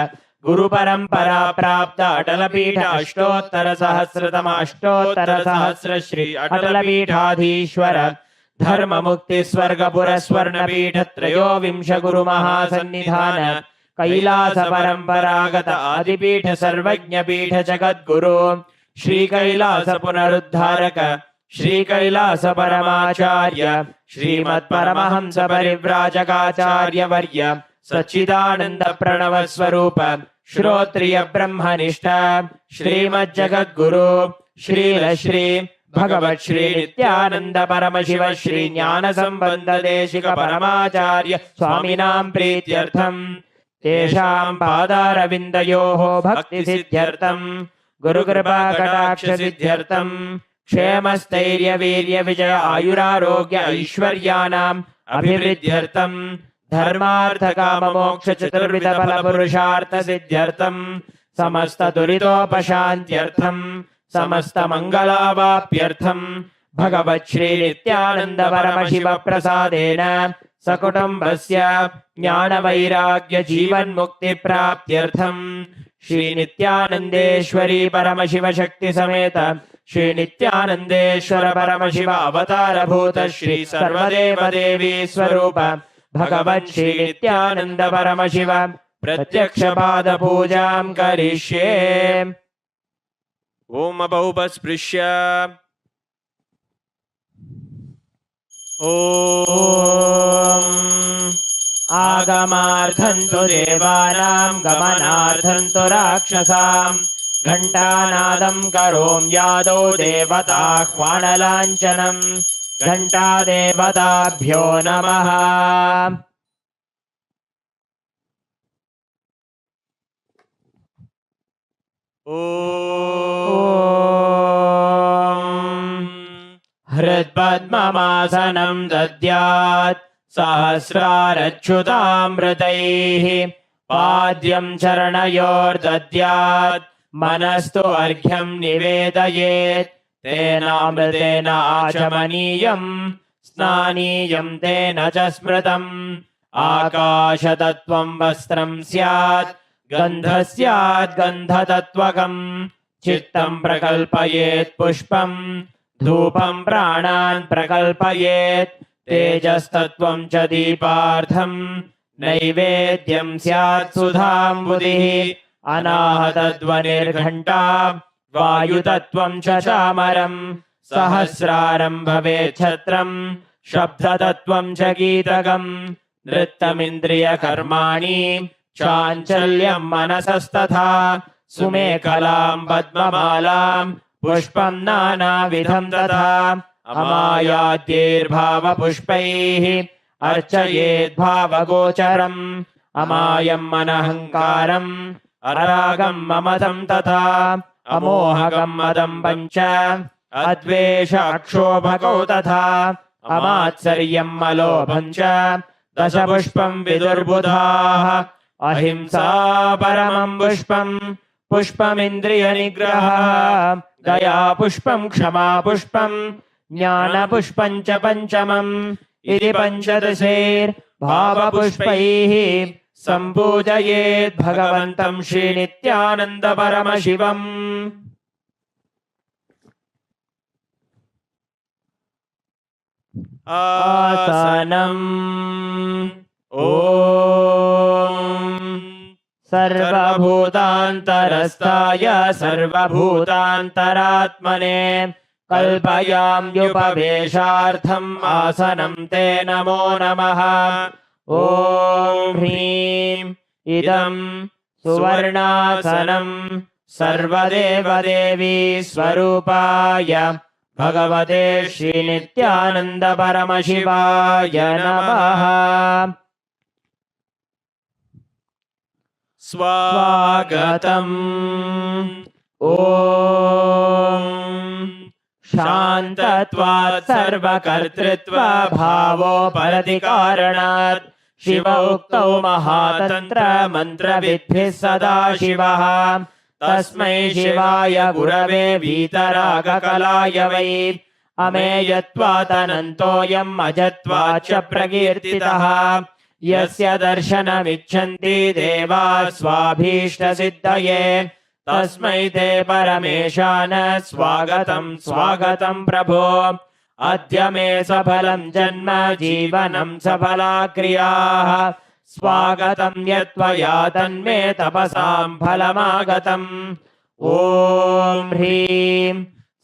गुरु परंपरा प्राप्त अटल पीठ अष्टोत्तर सहस्रतम अष्टोत्तर सहस्र श्री अटल पीठाधीश्वर धर्म मुक्ति स्वर्ग पुरस्वर्ण पीठ त्रयोविंश गुरु महासन्निधान कैलास परम्परागत आदिपीठ सर्वज्ञ पीठ जगद्गुरु श्री कैलास पुनरुद्धारक श्री कैलास परमाचार्य श्रीमत् परमहंस परिव्राजकाचार्य वर्य सच्चिदानंद प्रणव स्वरूप श्रोत्रिय ब्रह्मनिष्ठ श्रीमद् जगद्गुरु श्रील श्री भगवत् श्री नित्यानंद परमशिव श्री ज्ञान संबंध देशिक परमाचार्य स्वामिनां प्रीत्यर्थम तेषां पादारविन्दयोः भक्ति सिद्ध्यर्थम गुरुकृपा कटाक्ष सिद्ध्यर्थम क्षेमस्थैर्य वीर्य विजय आयुरारोग्य ऐश्वर्याणाम् अभिवृद्ध्यर्थम धर्मार्थ काम मोक्ष चतुर्विध फल पुरुषार्थ सिद्ध्यर्थम समस्त दुरितोपशान्त्यर्थम समस्त मंगलावाप्यर्थम भगवत् श्री नित्यानंद परमशिव प्रसादेन सकुटुम्बस्य ज्ञान वैराग्य जीवन मुक्ति प्राप्त्यर्थम श्री नित्यानंदेश्वरी परमशिव शक्ति समेत श्री नित्यानंदेश्वर परमशिव अवतार भूत श्री सर्वदेव देवी स्वरूप भगवत् श्री नित्यानंद परमशिव प्रत्यक्ष पाद पूजां करिष्ये। ओम अबौपस्पृश्य ॐ आगमार्थं तु देवानां गमनार्थं तु राक्षसां घण्टानादं करोमि यादौ देवताह्वानलाञ्छनं घण्टादेवताभ्यो नमः। हृत्पद्ममासनं दद्यात् सहस्रारच्युतामृतैः पाद्यं चरणयोर्दद्यात् मनस्तु अर्घ्यं निवेदयेत् तेनामृतेन आचमनीयं स्नानीयं तेन च स्मृतम् आकाशतत्त्वं वस्त्रं स्यात् गन्धः स्यात् गन्धतत्त्वकम् चित्तं प्रकल्पयेत् पुष्पं धूपं प्राणान् प्रकल्पयेत् तेजस्तत्त्वं च दीपार्थं नैवेद्यं स्यात् सुधाम्बुधिः अनाहतध्वनिर्घण्टा वायुतत्त्वं च चामरं सहस्रारं भवेत् छत्रं शब्दतत्त्वं च गीतकम् नृत्यमिन्द्रियकर्माणि चाञ्चल्यं मनसस्तथा सुमेखलां पद्ममालां पुष्पं नानाविधं तथा अमायाद्यैर्भावपुष्पैः अर्चयेद्भावगोचरम् अमायम् अनहङ्कारम् अरागं ममतं तथा अमोहकं मदं पञ्च अद्वेष अक्षोभकौ तथा अमात्सर्यं अलोभं च दशपुष्पं विदुर्बुधाः अहिंसा परमं पुष्पं पुष्पमिन्द्रियनिग्रहः दया पुष्पं क्षमा पुष्पं ज्ञानपुष्पं च पञ्चमम् इति पञ्चदशैर्भावपुष्पैः सम्पूजयेत् भगवन्तं श्रीनित्यानन्द परमशिवम्। आसनम् ॐ सर्वभूतान्तरस्थाय सर्वभूतान्तरात्मने कल्पयाम्युपवेशार्थम् आसनं ते नमो नमः ॐ ह्रीं इदं सुवर्णासनं सर्वदेवदेवी स्वरूपाय भगवते श्रीनित्यानन्द परमशिवाय नमः स्वागतम् ॐ शान्तत्वात् सर्वकर्तृत्वभावोपरतिकारणात् शिव उक्तौ महातन्त्र मन्त्रविद्भिः सदा शिवः तस्मै शिवाय गुरवे वीतरागकलाय वै अमेयत्वादनन्तोऽयम् अजत्वाच्च प्रकीर्तितः यस्य दर्शनमिच्छन्ति देवाः स्वाभीष्टसिद्धये तस्मै ते परमेशान स्वागतं स्वागतं प्रभो अद्य मे सफलं जन्म जीवनं सफला क्रियाः स्वागतं यत्त्वया तन्मे तपसां फलमागतम् ॐ ह्रीं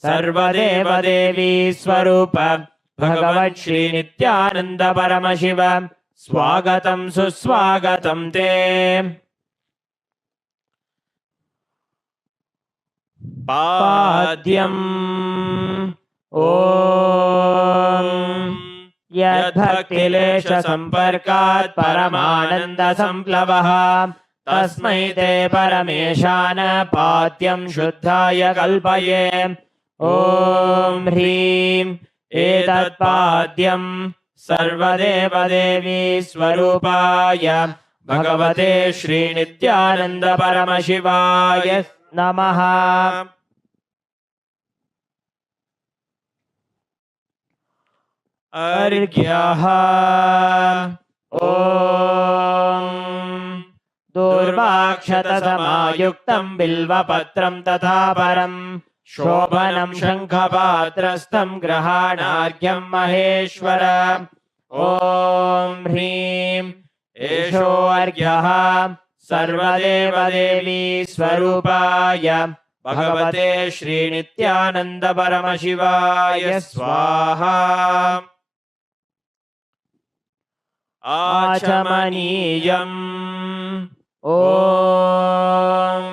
सर्वदेवदेवी स्वरूप भगवत् श्रीनित्यानन्द परमशिव स्वागतं सुस्वागतं ते पाद्यम् ॐ यद्भक्तिलेशसम्पर्कात् परमानन्दसम्प्लवः तस्मै ते परमेशान पाद्यं शुद्धाय कल्पये ॐ ह्रीं एतत्पाद्यं सर्वदेवदेवी स्वरूपाय भगवते श्रीनित्यानन्द परमशिवाय नमः अर्घ्यः ॐ दूर्वाक्षतसमायुक्तं बिल्वपत्रं तथा परं शोभनं शङ्खपात्रस्थं ग्रहाणार्घ्यं महेश्वर ॐ ह्रीं एषोऽर्घ्यः सर्वदेवदेवी स्वरूपाय भगवते श्रीनित्यानन्द परमशिवाय स्वाहा आचमनीयम् ॐ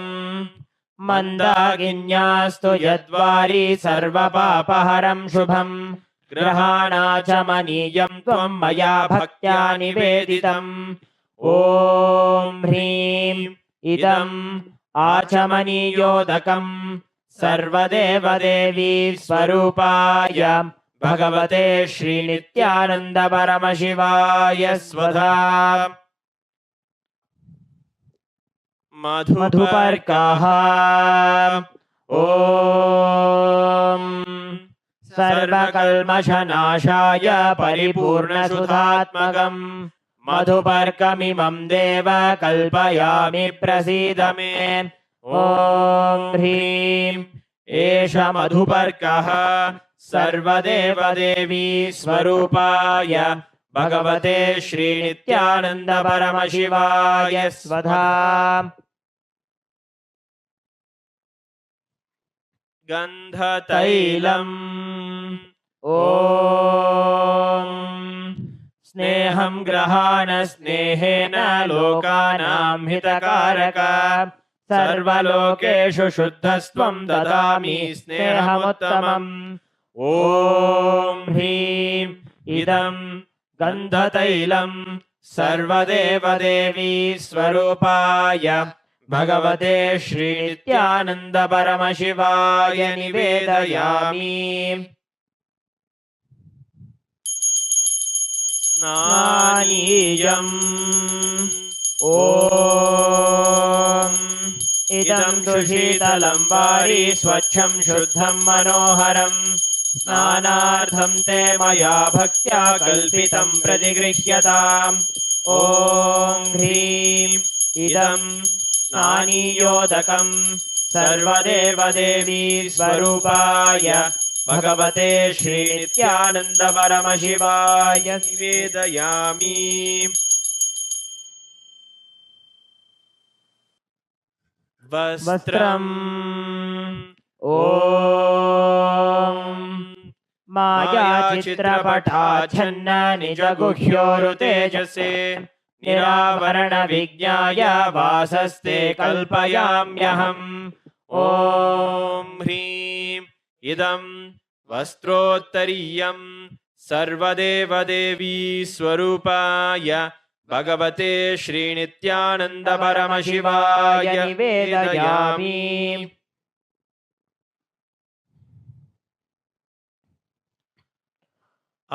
मन्दाकिन्यास्तु यद्वारी सर्वपापहरं शुभम् ग्रहाणाचमनीयं त्वं मया भक्त्या निवेदितम् ॐ ह्रीं इदम् आचमनीयोदकं सर्वदेवदेवी स्वरूपाय भगवते श्रीनित्यानन्द परमशिवाय स्वधा मधुपर्कः ॐ सर्वकल्मषनाशाय परिपूर्णसुधात्मकम् मधुपर्कमिमं देव कल्पयामि प्रसीद मे ॐ ह्रीं एष मधुपर्कः सर्वदेवदेवी स्वरूपाय भगवते श्रीनित्यानन्द परमशिवाय स्वधा गन्धतैलम् ॐ स्नेहं ग्रहाण स्नेहेन लोकानां हितकारक सर्वलोकेषु शुद्धस्त्वं ददामि स्नेहमुत्तमम् ॐ ह्रीं इदं गन्धतैलं सर्वदेवदेवी स्वरूपाय भगवते श्रीनित्यानन्द परमशिवाय निवेदयामि स्नानीयम् ॐ इदं तु शीतलं वारी स्वच्छं शुद्धं मनोहरं स्नानार्थं ते मया भक्त्या कल्पितं प्रतिगृह्यताम् ॐ ह्रीं इदं स्नानीयोदकं सर्वदेवदेवी स्वरूपाय भगवते श्रीनित्यानन्द परमशिवाय निवेदयामि। वस्त्रम् ॐ मायाचित्रपटाच्छन्न निजगुह्योरुतेजसे निरावरणविज्ञाय वासस्ते कल्पयाम्यहम्। ॐ ह्रीं इदं वस्त्रोत्तरीयं सर्वदेवदेवी स्वरूपाय भगवते श्रीनित्यानन्द परमशिवाय निवेदयामि।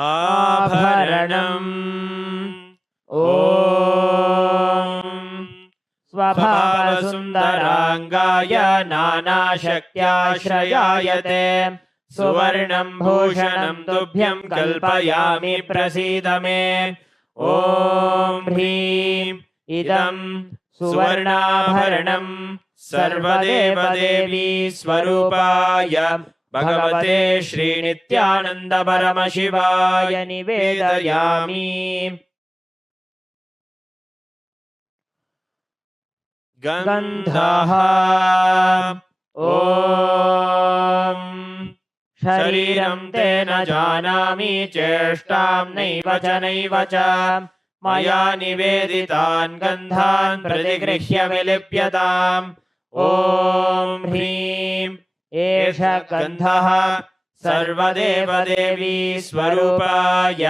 आभरणम् ॐ स्वभावसुन्दराङ्गाय नानाशक्त्याश्रयायते सुवर्णं भूषणं तुभ्यं कल्पयामि प्रसीद मे। ॐ ह्रीं इदं सुवर्णाभरणं सर्वदेवदेवी स्वरूपाय भगवते श्रीनित्यानन्द परमशिवाय निवेदयामि। गन्धः ॐ शरीरं ते न जानामि चेष्टां नैव च मया निवेदितान् गन्धान् प्रतिगृह्य विलिप्यताम्। ॐ ह्रीं एष गन्धः सर्वदेवदेवी स्वरूपाय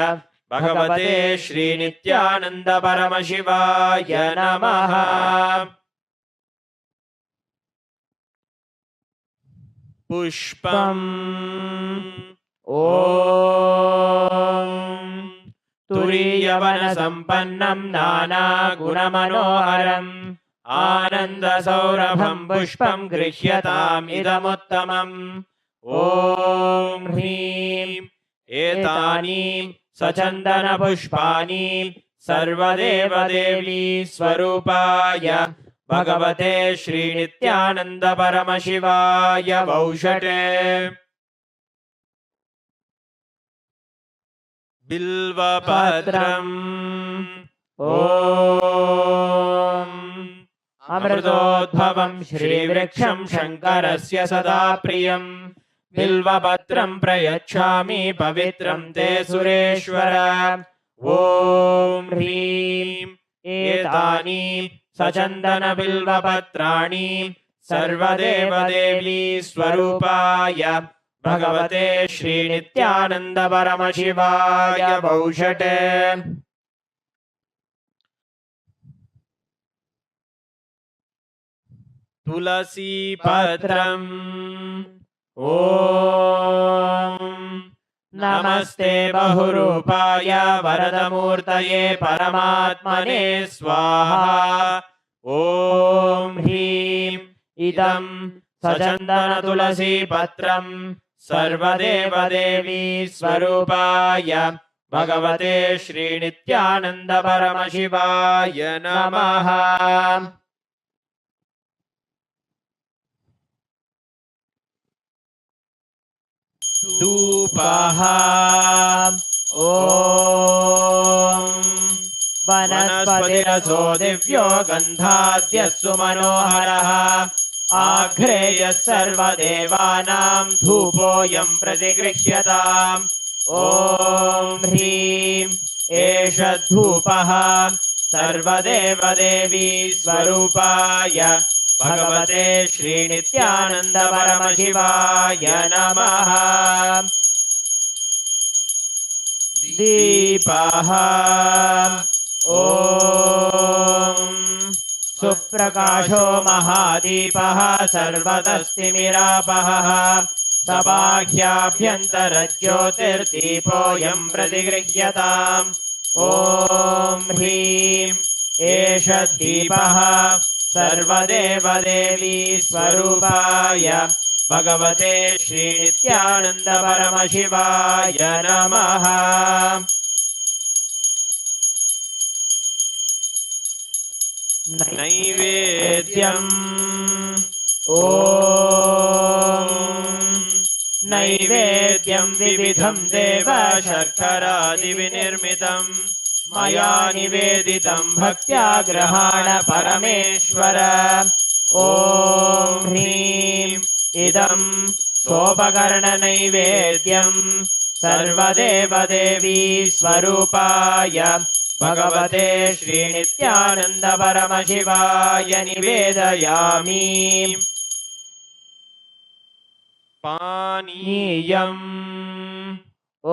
भगवते श्रीनित्यानन्द परमशिवाय नमः। पुष्पम् ॐ तुरीयवनसम्पन्नं नानागुणमनोहरम् आनन्दसौरभं पुष्पं गृह्यताम् इदमुत्तमम्। ॐ ह्रीं एतानि सचन्दनपुष्पाणि सर्वदेवदेवी स्वरूपाय भगवते श्रीनित्यानन्द परमशिवाय वौषटे। बिल्वपत्रम् ॐ अमृतोद्भवं श्रीवृक्षं शङ्करस्य सदा प्रियम् बिल्वपत्रं प्रयच्छामि पवित्रं ते सुरेश्वर। ॐ ह्रीं एतानि सचन्दनबिल्वपत्राणि सर्वदेवदेवी स्वरूपाय भगवते श्रीनित्यानन्द परमशिवाय वौषटे। तुलसीपत्रम् ॐ नमस्ते बहुरूपाय वरदमूर्तये परमात्मने स्वाहा। ॐ ह्रीं इदं सचन्दनतुलसीपत्रं सर्वदेवदेवी स्वरूपाय भगवते श्रीनित्यानन्द परमशिवाय नमः। धूपः ॐ वनस्पतिरसो दिव्यो गन्धाद्यस्सु मनोहरः आघ्रेयः सर्वदेवानां धूपोऽयं प्रतिगृह्यताम्। ॐ ह्रीं एष धूपः सर्वदेवदेवी स्वरूपाय भगवते श्रीनित्यानन्द परमशिवाय नमः। दीपः ॐ सुप्रकाशो महादीपः सर्वतस्तिमिरापहः सबाह्याभ्यन्तरज्योतिर्दीपोऽयं प्रतिगृह्यताम्। ॐ ह्रीं एष दीपः सर्वदेवदेवी स्वरूपाय भगवते श्रीनित्यानन्द परमशिवाय नमः। नैवेद्यम् ॐ नैवेद्यं विविधं देव शर्करादिविनिर्मितम् मया निवेदितं भक्त्या गृहाण परमेश्वर। ॐ ह्रीं इदं सोपकरणनैवेद्यं सर्वदेवदेवी स्वरूपाय भगवते श्रीनित्यानन्दपरमशिवाय निवेदयामि। पानीयम् ॐ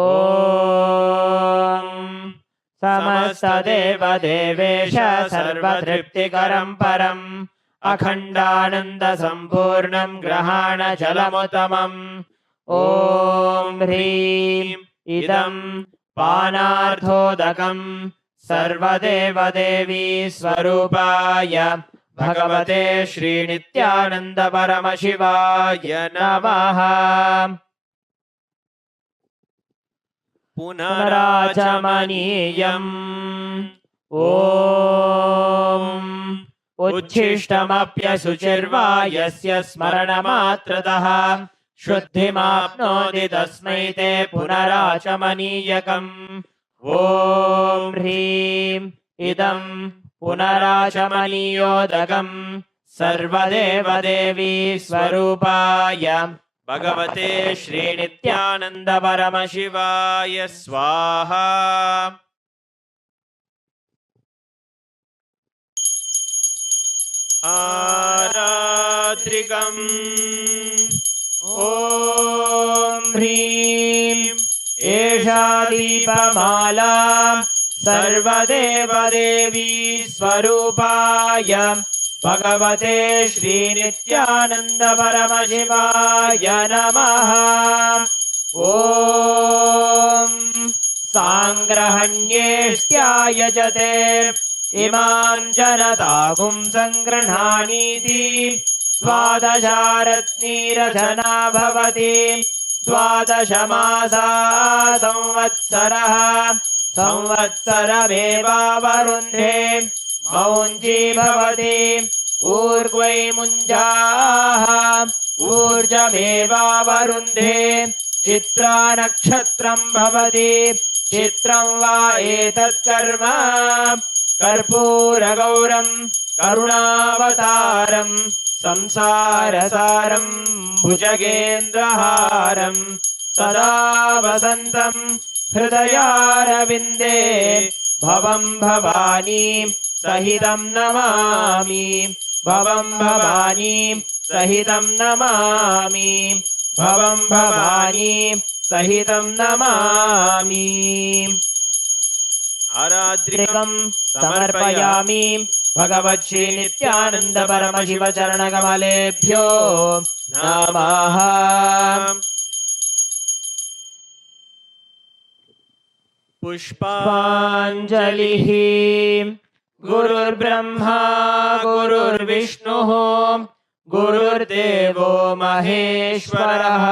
समस्तदेवदेवेश सर्वतृप्तिकरं परम् अखण्डानन्दसम्पूर्णं ग्रहाणजलमुत्तमम्। ॐ ह्रीं इदं पानार्थोदकं सर्वदेवदेवी स्वरूपाय भगवते श्रीनित्यानन्दपरमशिवाय नमः। पुनराचमनीयम् ॐ उच्छिष्टमप्यशुचिर्वा यस्य स्मरणमात्रतः शुद्धिमाप्नोति तस्मै ते पुनराचमनीयकम्। ॐ ह्रीं इदं पुनराचमनीयोदकं सर्वदेवदेवी स्वरूपाय भगवते श्रीनित्यानन्दपरमशिवाय स्वाहा। आरात्रिकम् ॐ ह्रीं एषा दीपमाला सर्वदेवदेवी स्वरूपाय भगवते श्रीनित्यानन्दपरमशिवाय नमः। ॐ साङ्ग्रहण्येष्ट्यायजते इमां जनतागुं सङ्गृह्णानीति द्वादशारत्नीरचना भवति। द्वादशमासा संवत्सरः संवत्सरमेवावरुन्धे मौञ्जी भवति। ऊर्ध्वै मुञ्जाः ऊर्जमेवावरुन्धे चित्रा नक्षत्रं भवति। चित्रं वा एतत्कर्म कर्पूरगौरं करुणावतारं संसारसारं भुजगेन्द्रहारं सदा वसन्तं हृदयारविन्दे भवं भवानी सहितं नमामि। भवं भवानी सहितं नमामि। भवं भवानी सहितं नमामि। आरात्रिकं समर्पयामि भगवच्छ्री नित्यानंद परमशिव चरणकमलेभ्यो नमः। पुष्पाञ्जलिः। गुरुर्ब्रह्मा गुरुर्विष्णुः गुरुर्देवो महेश्वरः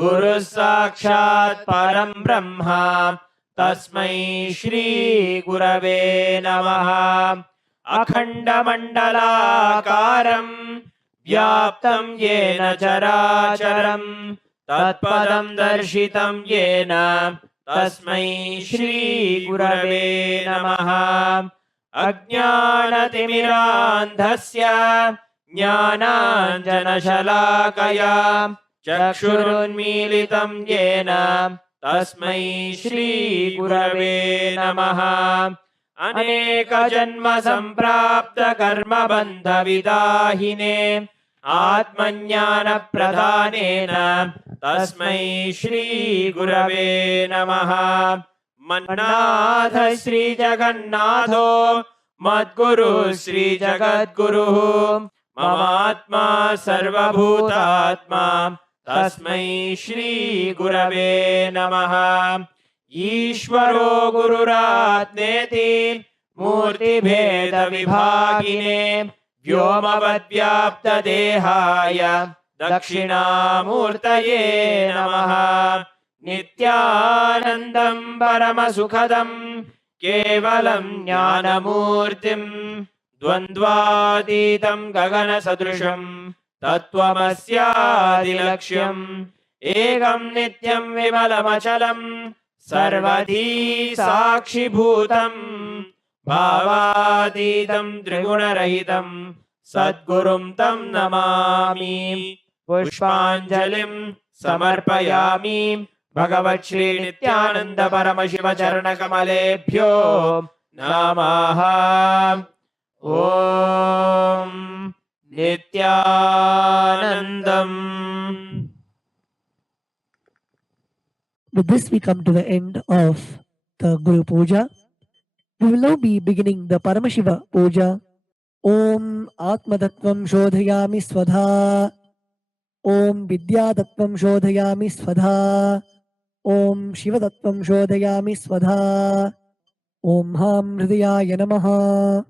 गुरुः साक्षात् परं ब्रह्म तस्मै श्री गुरवे नमः। अखण्डमण्डलाकारं व्याप्तं येन चराचरं तत्पदं दर्शितं येन तस्मै श्री गुरवे नमः। अज्ञानतिमिरान्धस्य ज्ञानाञ्जनशलाकया चक्षुरुन्मीलितं येन तस्मै श्री गुरवे नमः। अनेकजन्म सम्प्राप्त कर्मबन्धविदाहिने आत्मज्ञानप्रदानेन तस्मै श्री गुरवे नमः। मन्नाथ श्री जगन्नाथो मद्गुरु श्री जगद्गुरुः ममात्मा सर्वभूतात्मा तस्मै श्री गुरवे नमः। ईश्वरो गुरुरात्मेति मूर्तिभेदविभागिने व्योमवद्व्याप्तदेहाय दक्षिणामूर्तये नमः। नित्यानन्दं परमसुखदं केवलं ज्ञानमूर्तिं द्वन्द्वातीतं गगनसदृशं तत्त्वमस्यादिलक्ष्यम् एकं नित्यं विमलमचलम् सर्वधी साक्षिभूतम् भावातीतं त्रिगुणरहितं सद्गुरुं तं नमामि पुष्पाञ्जलिं समर्पयामि भगवत् श्री नित्यानंद परमशिव चरणकमलेभ्यो नमः। ॐ नित्यानन्दम्। With this, we come to the end of the Guru Puja. We will now be beginning the Paramashiva Puja. Om Atmatattvam Shodhayami Swadha. Om Vidyatattvam Shodhayami Swadha. Om Shivatattvam Shodhayami Swadha. Om Ham Hridayaya Namaha.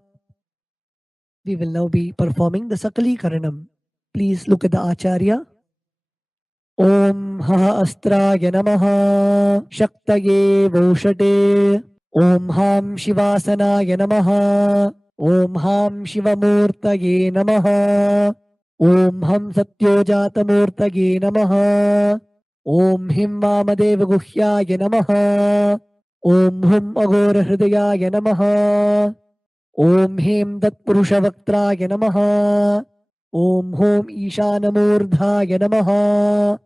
We will now be performing the Sakali Karanam. Please look at the Acharya. Om Ha Astraya Namaha Shaktaye Voshate. Om Ham Shivasanaya Namaha. Om Ham Shivamurtaye Namaha. Om Ham SatyojataMurtaye Namaha. Om Him Vamadeva Guhyaya Namaha. Om Hum Agora Hridayaya Namaha. Om Him Tatpurushavaktraya Namaha. Om Hom Ishanamurdhaya Namaha.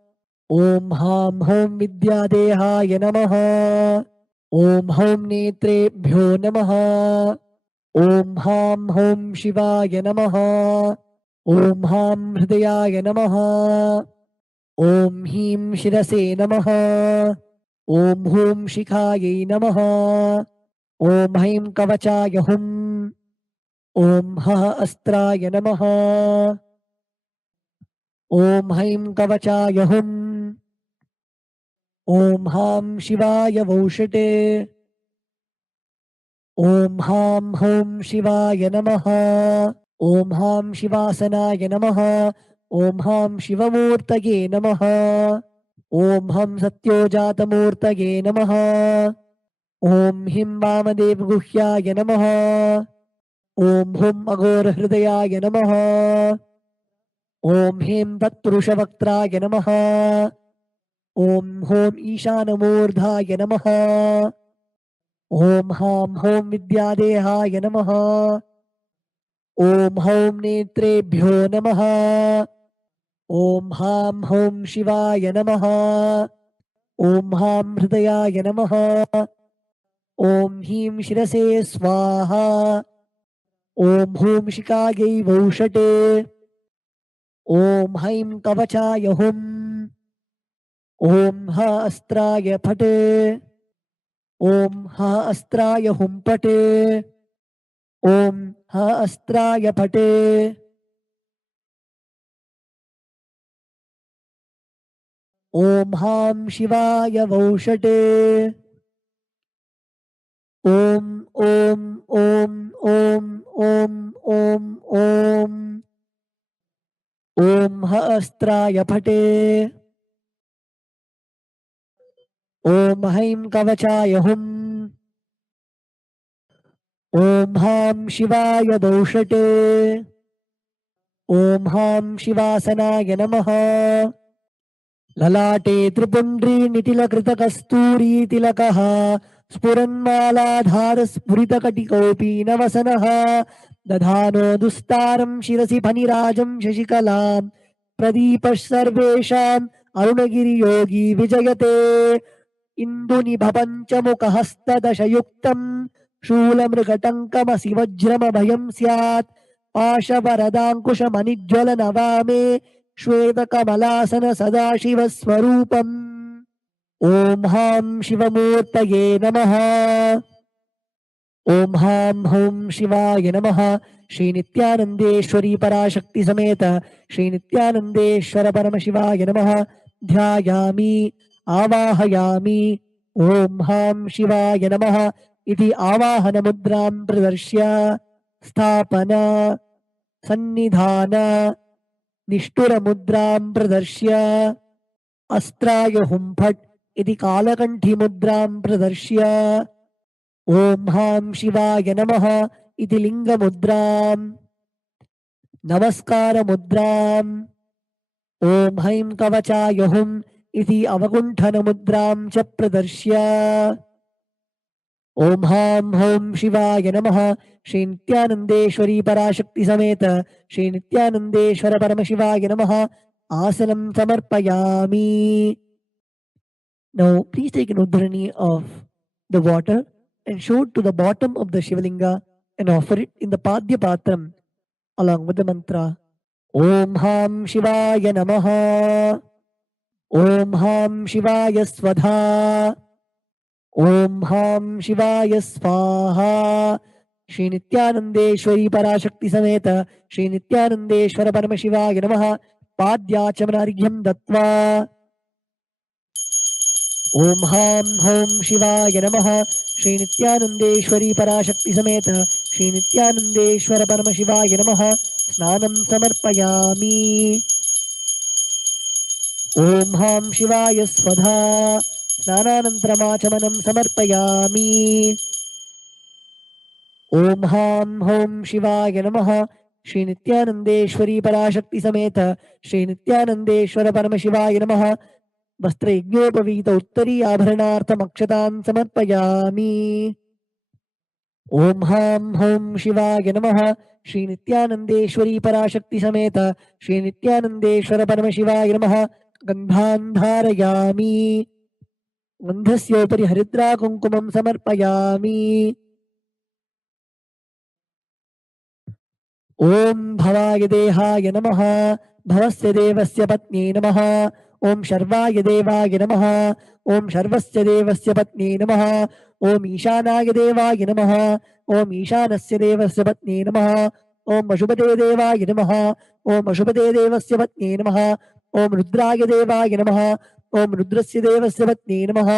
Om Ham Hom Vidyadehaya Namaha. Om Hom Netrebhyo Namaha. Om Ham Hom Shivaya Namaha. Om Ham Hridayaya Namaha. Om Him Shirase Namaha. Om Hum Shikhaye Namaha. Om Haim Kavachaya Hum. Om Ha Astraya Namaha. Om Haim Kavachaya Hum. Om Ham Shivaya Voshate. Om Ham Hom Shivaya Namaha. Om Ham Shivasanaya Namaha. Om Ham Shivamurtaye Namaha. Om Ham SatyojataMurtaye Namaha. Om Him Vamadeva Guhyaya Namaha. Om Hum Agora Hridayaya Namaha. Om Him Tatpurushavaktraya Namaha. Om Hom Ishanamurdhaya Namaha. Om Ham Hom Vidyadehaya Namaha. Om Hom Netrebhyo Namaha. Om Ham Hom Shivaya Namaha. Om Ham Hridayaya Namaha. Om Him Shirase Swaha. Om Hum Shikage Voshate. Om Haim Kavachaya Hum. Om Ha Astraya Phate. Om Ha Astraya Hum Pate. Om Ha Astraya Phate. Om Ham Shivaya Voshate. Om Om Om Om Om Om Om. Om Ha Astraya Phate. Om Haim Kavachaya Hum. Om Ham Shivaya Doshate. Om Ham Shivasanaya Namaha. Lalate Tripundri Nitila Krita Kasturi Tilakaha. Spuranmaladhara Spuritakattikopi Navasanaha. Dadhano Dustaram Shirasi Panirajam Shashikalam. Pradipash Sarvesham Arunagiri Yogi Vijayate. Induni Bhapanchamuka Hasta Dashayuktam. Shulamrgatankamasi Vajrama Bhayam Syat. Pashavaradankusha Manijwala Navame. Shweta Kamalasana Sadashiva Swarupam. Om Ham Shivamurtaye Namaha. Om Ham Hum Shivaya Namaha. Shri Nithyanandeshwari Parashakti Sameta Shri Nithyanandeshwara Paramashivaya Namaha. Dhyayami Avahayami. Om Ham Shivaya Namaha. Iti Avahana Mudram Pradarshya. Sthapana Sannidhana Nishtura Mudram Pradarshya. Astraya Humphat Iti Kalakanthi Mudram Pradarshya. Om Ham Shivaya Namaha. Iti Linga Mudram. Namaskara Mudram. Om Haim Kavachaya Hum. इति अवकुण्ठनमुद्रां च प्रदर्श्य ॐ हां हौं शिवाय नमः श्री नित्यानन्देश्वरी पराशक्ति समेत श्री नित्यानन्देश्वर परमशिवाय नमः आसनं समर्पयामि. Now please take an udhrani of the water and show it to the bottom of the Shivalinga and offer it in the Padya Patram along with the mantra Om Ham Shivaya Namaha, Om Ham Shivaya Svadha, Om Ham Shivaya Svaha. Shri Nithyanandeshwari Parashakti Sameta Shri Nithyanandeshwara Paramashivaya Namaha Padyachamaryam Dattva Om Ham Hom Shivaya Namaha Shri Nithyanandeshwari Parashakti Sameta Shri Nithyanandeshwara Paramashivaya Namaha Snanam Samarpayami. Om Ham Shivaya Svadha Snananantramachamanem Samarpayami. Om Ham Hom Shivaya Namaha Shri Nithyanandeshwari Parashakti Sameta Shri Nithyanandeshwara Paramashivaya Namaha वस्त्रयज्ञोपवीत उत्तरी आभरणार्थमक्षतान् समर्पयामि. ॐ हां हौं शिवाय नमः श्री नित्यानन्देश्वरी पराशक्ति समेत श्री नित्यानन्देश्वर परमशिवाय नमः. गन्धान् धारयामि. गन्धस्योपरि हरिद्रा कुङ्कुमं समर्पयामि. ॐ भवाय देहाय नमः भवस्य देवस्य पत्न्यै नमः. ॐ शर्वाय देवाय नमः. ॐ शर्वस्य देवस्य पत्न्यै नमः. ॐ ईशानाय देवाय नमः. ॐ ईशानस्य देवस्य पत्न्यै नमः. ॐ अशुभदे देवाय नमः. ॐ अशुभदे देवस्य पत्न्यै नमः. ॐ रुद्राय देवाय नमः. ॐ रुद्रस्य देवस्य पत्न्यै नमः.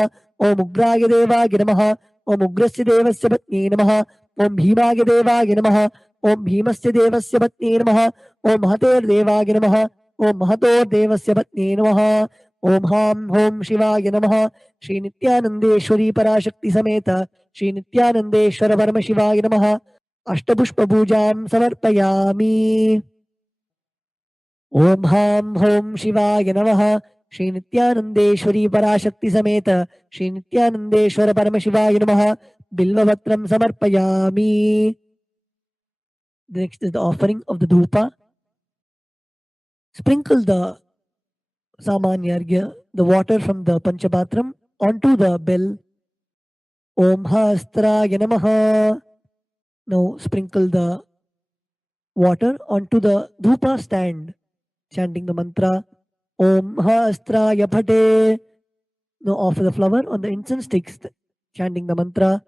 ॐ उग्राय देवाय नमः. ॐ उग्रस्य देवस्य पत्न्यै नमः. ॐ भीमाय देवाय नमः. ॐ भीमस्य देवस्य पत्न्यै नमः. ॐ महतेर्देवाय नमः. ॐ महतोर्देवस्य पत्न्यै नमः. ॐ हां हौं शिवाय नमः श्री नित्यानन्देश्वरी पराशक्ति समेत श्री नित्यानन्देश्वर परमशिवाय नमः. अष्टपुष्पपूजां समर्पयामि. ॐ हां हौं शिवाय नमः श्री नित्यानन्देश्वरी पराशक्ति समेत श्री नित्यानन्देश्वर परमशिवाय नमः. बिल्वपत्रं समर्पयामि. Next is the offering of the dhupa. Sprinkle the samanyargya, the water from the panchapatram, onto the bell. Om Hastraya Namaha. Now sprinkle the water onto the dhupa stand, chanting the mantra Om Hastraya Phate. Now offer the flower on the incense sticks, chanting the mantra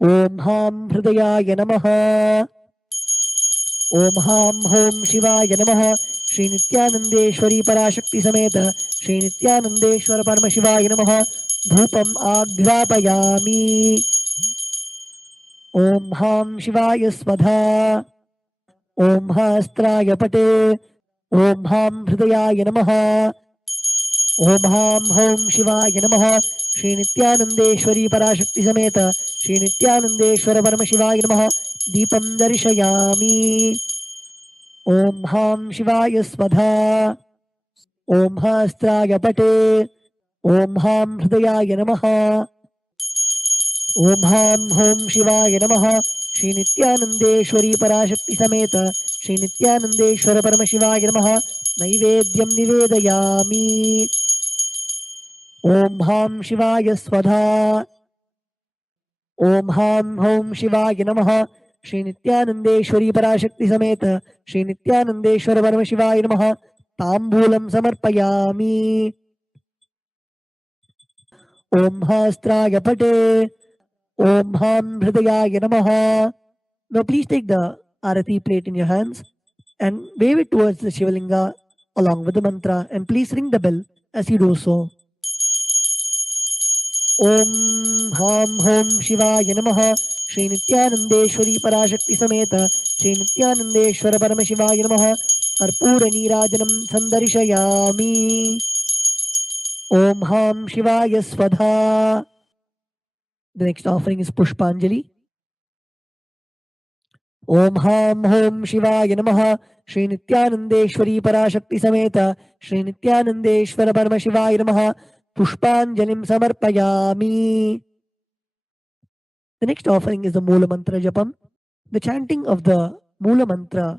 Om Ham Hridayaya Namaha. Om Ham Hom Shivaya Namaha Shri Nithyanandeshwari Parashakti Sameta Shri Nithyanandeshwara Paramashivaya Namaha. Dhupam Aghrapayami. Om Ham Shivaya Svadha. Om Hastraya Pate. Om Ham Hridayaya Namaha. Om Ham Hom Shivaya Namaha Shri Nithyanandeshwari Parashakti Sameta Shri Nithyanandeshwara Paramashivaya Namaha. Deepam Darshayami. Om Ham Shivaya Svadha. Om Hastraya Pate. Om Ham Hridayaya Namaha. Om Ham Hom Shivaya Namaha Shri Nithyanandeshwari Parashakti Sameta Shri Nithyanandeshwara Paramashivaya Namaha. Naivedyam Nivedayami. Om Ham Shivaya Svadha. Om Ham Hom Shivaya Namaha Shri Nithyanandeshwari Parashakti Sameta Shri Nithyanandeshwara Paramashivaya Namaha. Tambulam Samarpayami. Om Hastraya Pate. Om Ham Hridayaya Namaha. Now please take the arati plate in your hands and wave it towards the Shivalinga along with the mantra, and please ring the bell as you do so. Om Ham Hom Shivaya Namaha Shri Nithyanandeshwari Parashakti Sameta Shri Nithyanandeshwara Paramashivaya Namaha. Karpura Nirajanam Sandarishayami. Om Ham Shivaya Svadha. The next offering is Pushpanjali. ॐ हां home शिवाय नमः। श्री नित्यानन्देश्वरी पराशक्ति समेत श्री नित्यानन्देश्वर परमशिवाय नमः। पुष्पाञ्जलिं समर्पयामि. The next offering is the Moola Mantra Japam. The chanting of the Moola Mantra.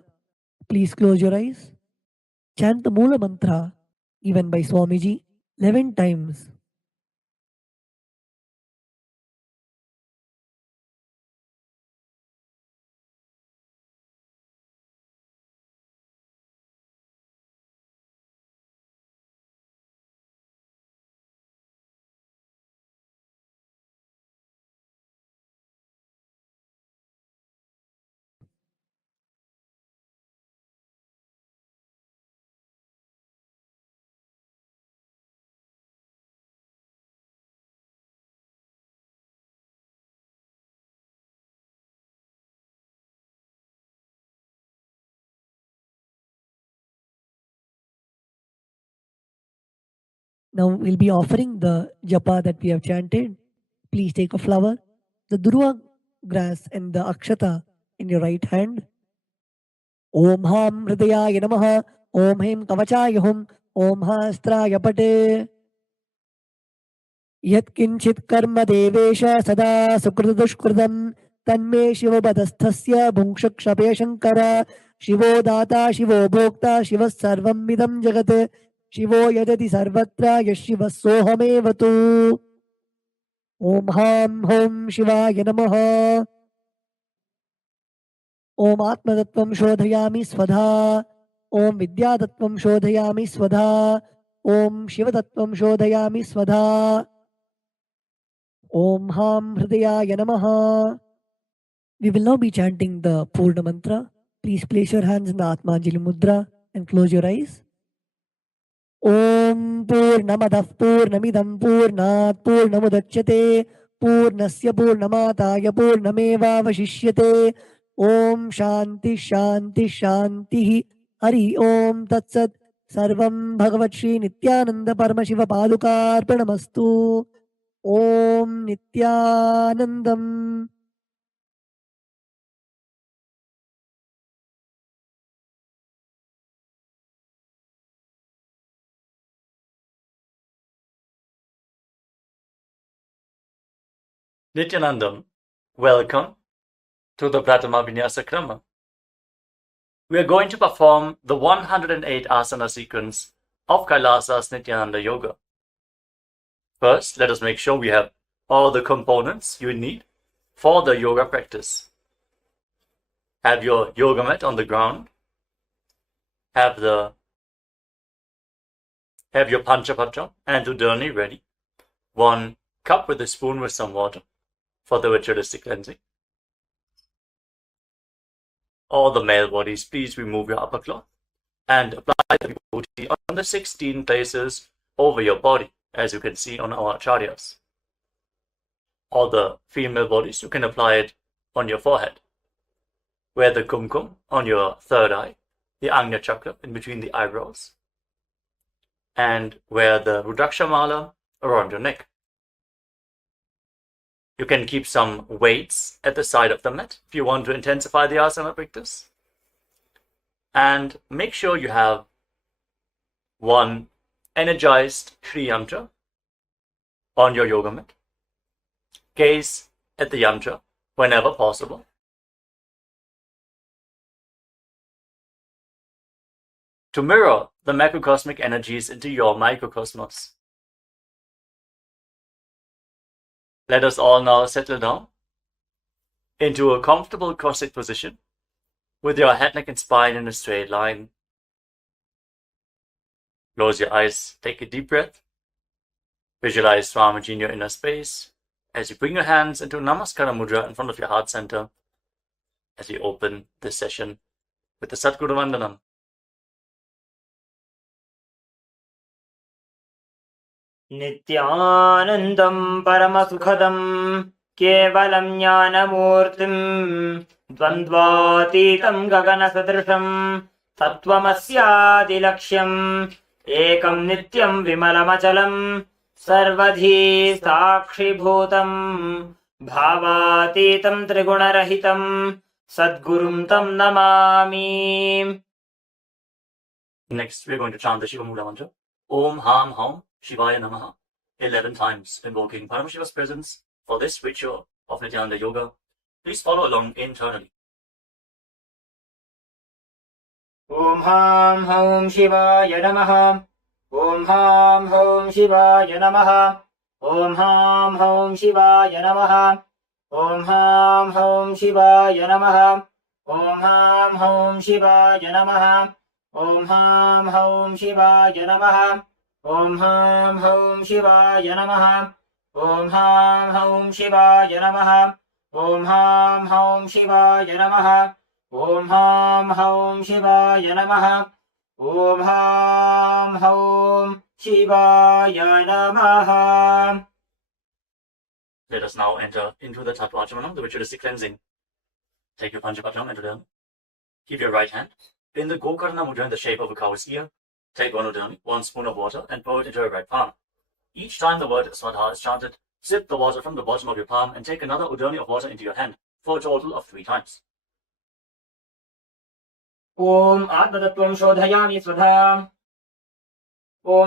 Please close your eyes. Chant the Moola Mantra given by Swamiji 11 times. Now we'll be offering the japa that we have chanted. Please take a flower, the durva grass and the akshata in your right hand. Om Ham Hridayaya Namaha. Om Hem Kavachaya Hum. Om Hastraya Pate. Yat Kinchit Karma Devesha Sada Sukrudushkurdam Tanme Shivabadasthasya Bhungshakshape Shankara Shivo Data Shivo Bhokta Shivas Sarvam Midam Jagat Shivo Yadati Sarvatra Yashivas Sohamevatu. Om Ham Hom Shivaya Namaha. Om Atmadattvam Shodhayami Swadha. Om Vidyadattvam Shodhayami Swadha. Om Shivadattvam Shodhayami Swadha. Om Ham Hridayaya Namaha. We will now be chanting the Purna Mantra. Please place your hands in the Atmanjali Mudra and close your eyes. Om Purnamadah Purnamidam Purnat Purnamudachyate Purnasya Purnamataya Purnameva Vashishyate. Om Shanti Shanti Shanti. Hari Om Tat Sat. Sarvam Bhagavat Shri Nithyananda Paramashiva Padukarpanamastu. Om Nithyanandam. Nithyanandam, welcome to the Prathama Vinyasa Krama. We are going to perform the 108 asana sequence of KAILASA's Nithyananda Yoga. First, let us make sure we have all the components you need for the yoga practice. Have your yoga mat on the ground. Have your Panchapatra and Udani ready. 1 cup with a spoon with some water for the ritualistic cleansing. All the male bodies, please remove your upper cloth and apply the vibhuti on the 16 places over your body, as you can see on our acharyas. All the female bodies, you can apply it on your forehead. Wear the kumkum on your third eye, the Agnya chakra in between the eyebrows, and wear the Rudraksha mala around your neck. You can keep some weights at the side of the mat if you want to intensify the asana practice. And make sure you have 1 energized Shri Yantra on your yoga mat. Gaze at the yantra whenever possible. To mirror the macrocosmic energies into your microcosmos. Let us all now settle down into a comfortable cross-legged position with your head, neck and spine in a straight line. Close your eyes, take a deep breath. Visualize Swamiji in your inner space as you bring your hands into Namaskara Mudra in front of your heart center as we open this session with the Satguru Vandanam. नित्यानन्दं परमसुखदं केवलं ज्ञानमूर्तिं द्वन्द्वातीतं गगनसदृशं तत्त्वमस्यादिलक्ष्यम् एकं नित्यं विमलमचलं सर्वधी साक्षिभूतं भावातीतं त्रिगुणरहितं Sadgurum tam namami. Next, we are going to chant the Shiva Mula mantra. Om Ham Hum Shivaya Namaha 11 times, invoking Paramashiva's presence for this ritual of Nithyananda Yoga. Please follow along internally. Om Ham Hum Shivaya Namaha. Om Ham Hum Shivaya Namaha. Om Ham Hum Shivaya Namaha. Om Ham Hum Shivaya Namaha. Om Ham Hum Shivaya Namaha. Om Ham Hum Shivaya Namaha. Om Ham Hum Shivaya Namaha. Om Ham Hum Shivaya Namaha. Om Ham Hum Shivaya Namaha. Om Ham Hum Shivaya Namaha. Om Ham Hum Shivaya Namaha. Let us now enter into the Tattvachana, the ritualistic cleansing. Take your Panchapatam and Udani. Keep your right hand in the Gokarna Mudra in the shape of a cow's ear. Take one Udani, 1 spoon of water, and pour it into your right palm. Each time the word Swadha is chanted, sip the water from the bottom of your palm and take another Udani of water into your hand, for a total of 3 times. Om Atmatattvam Shodhayami Swadha.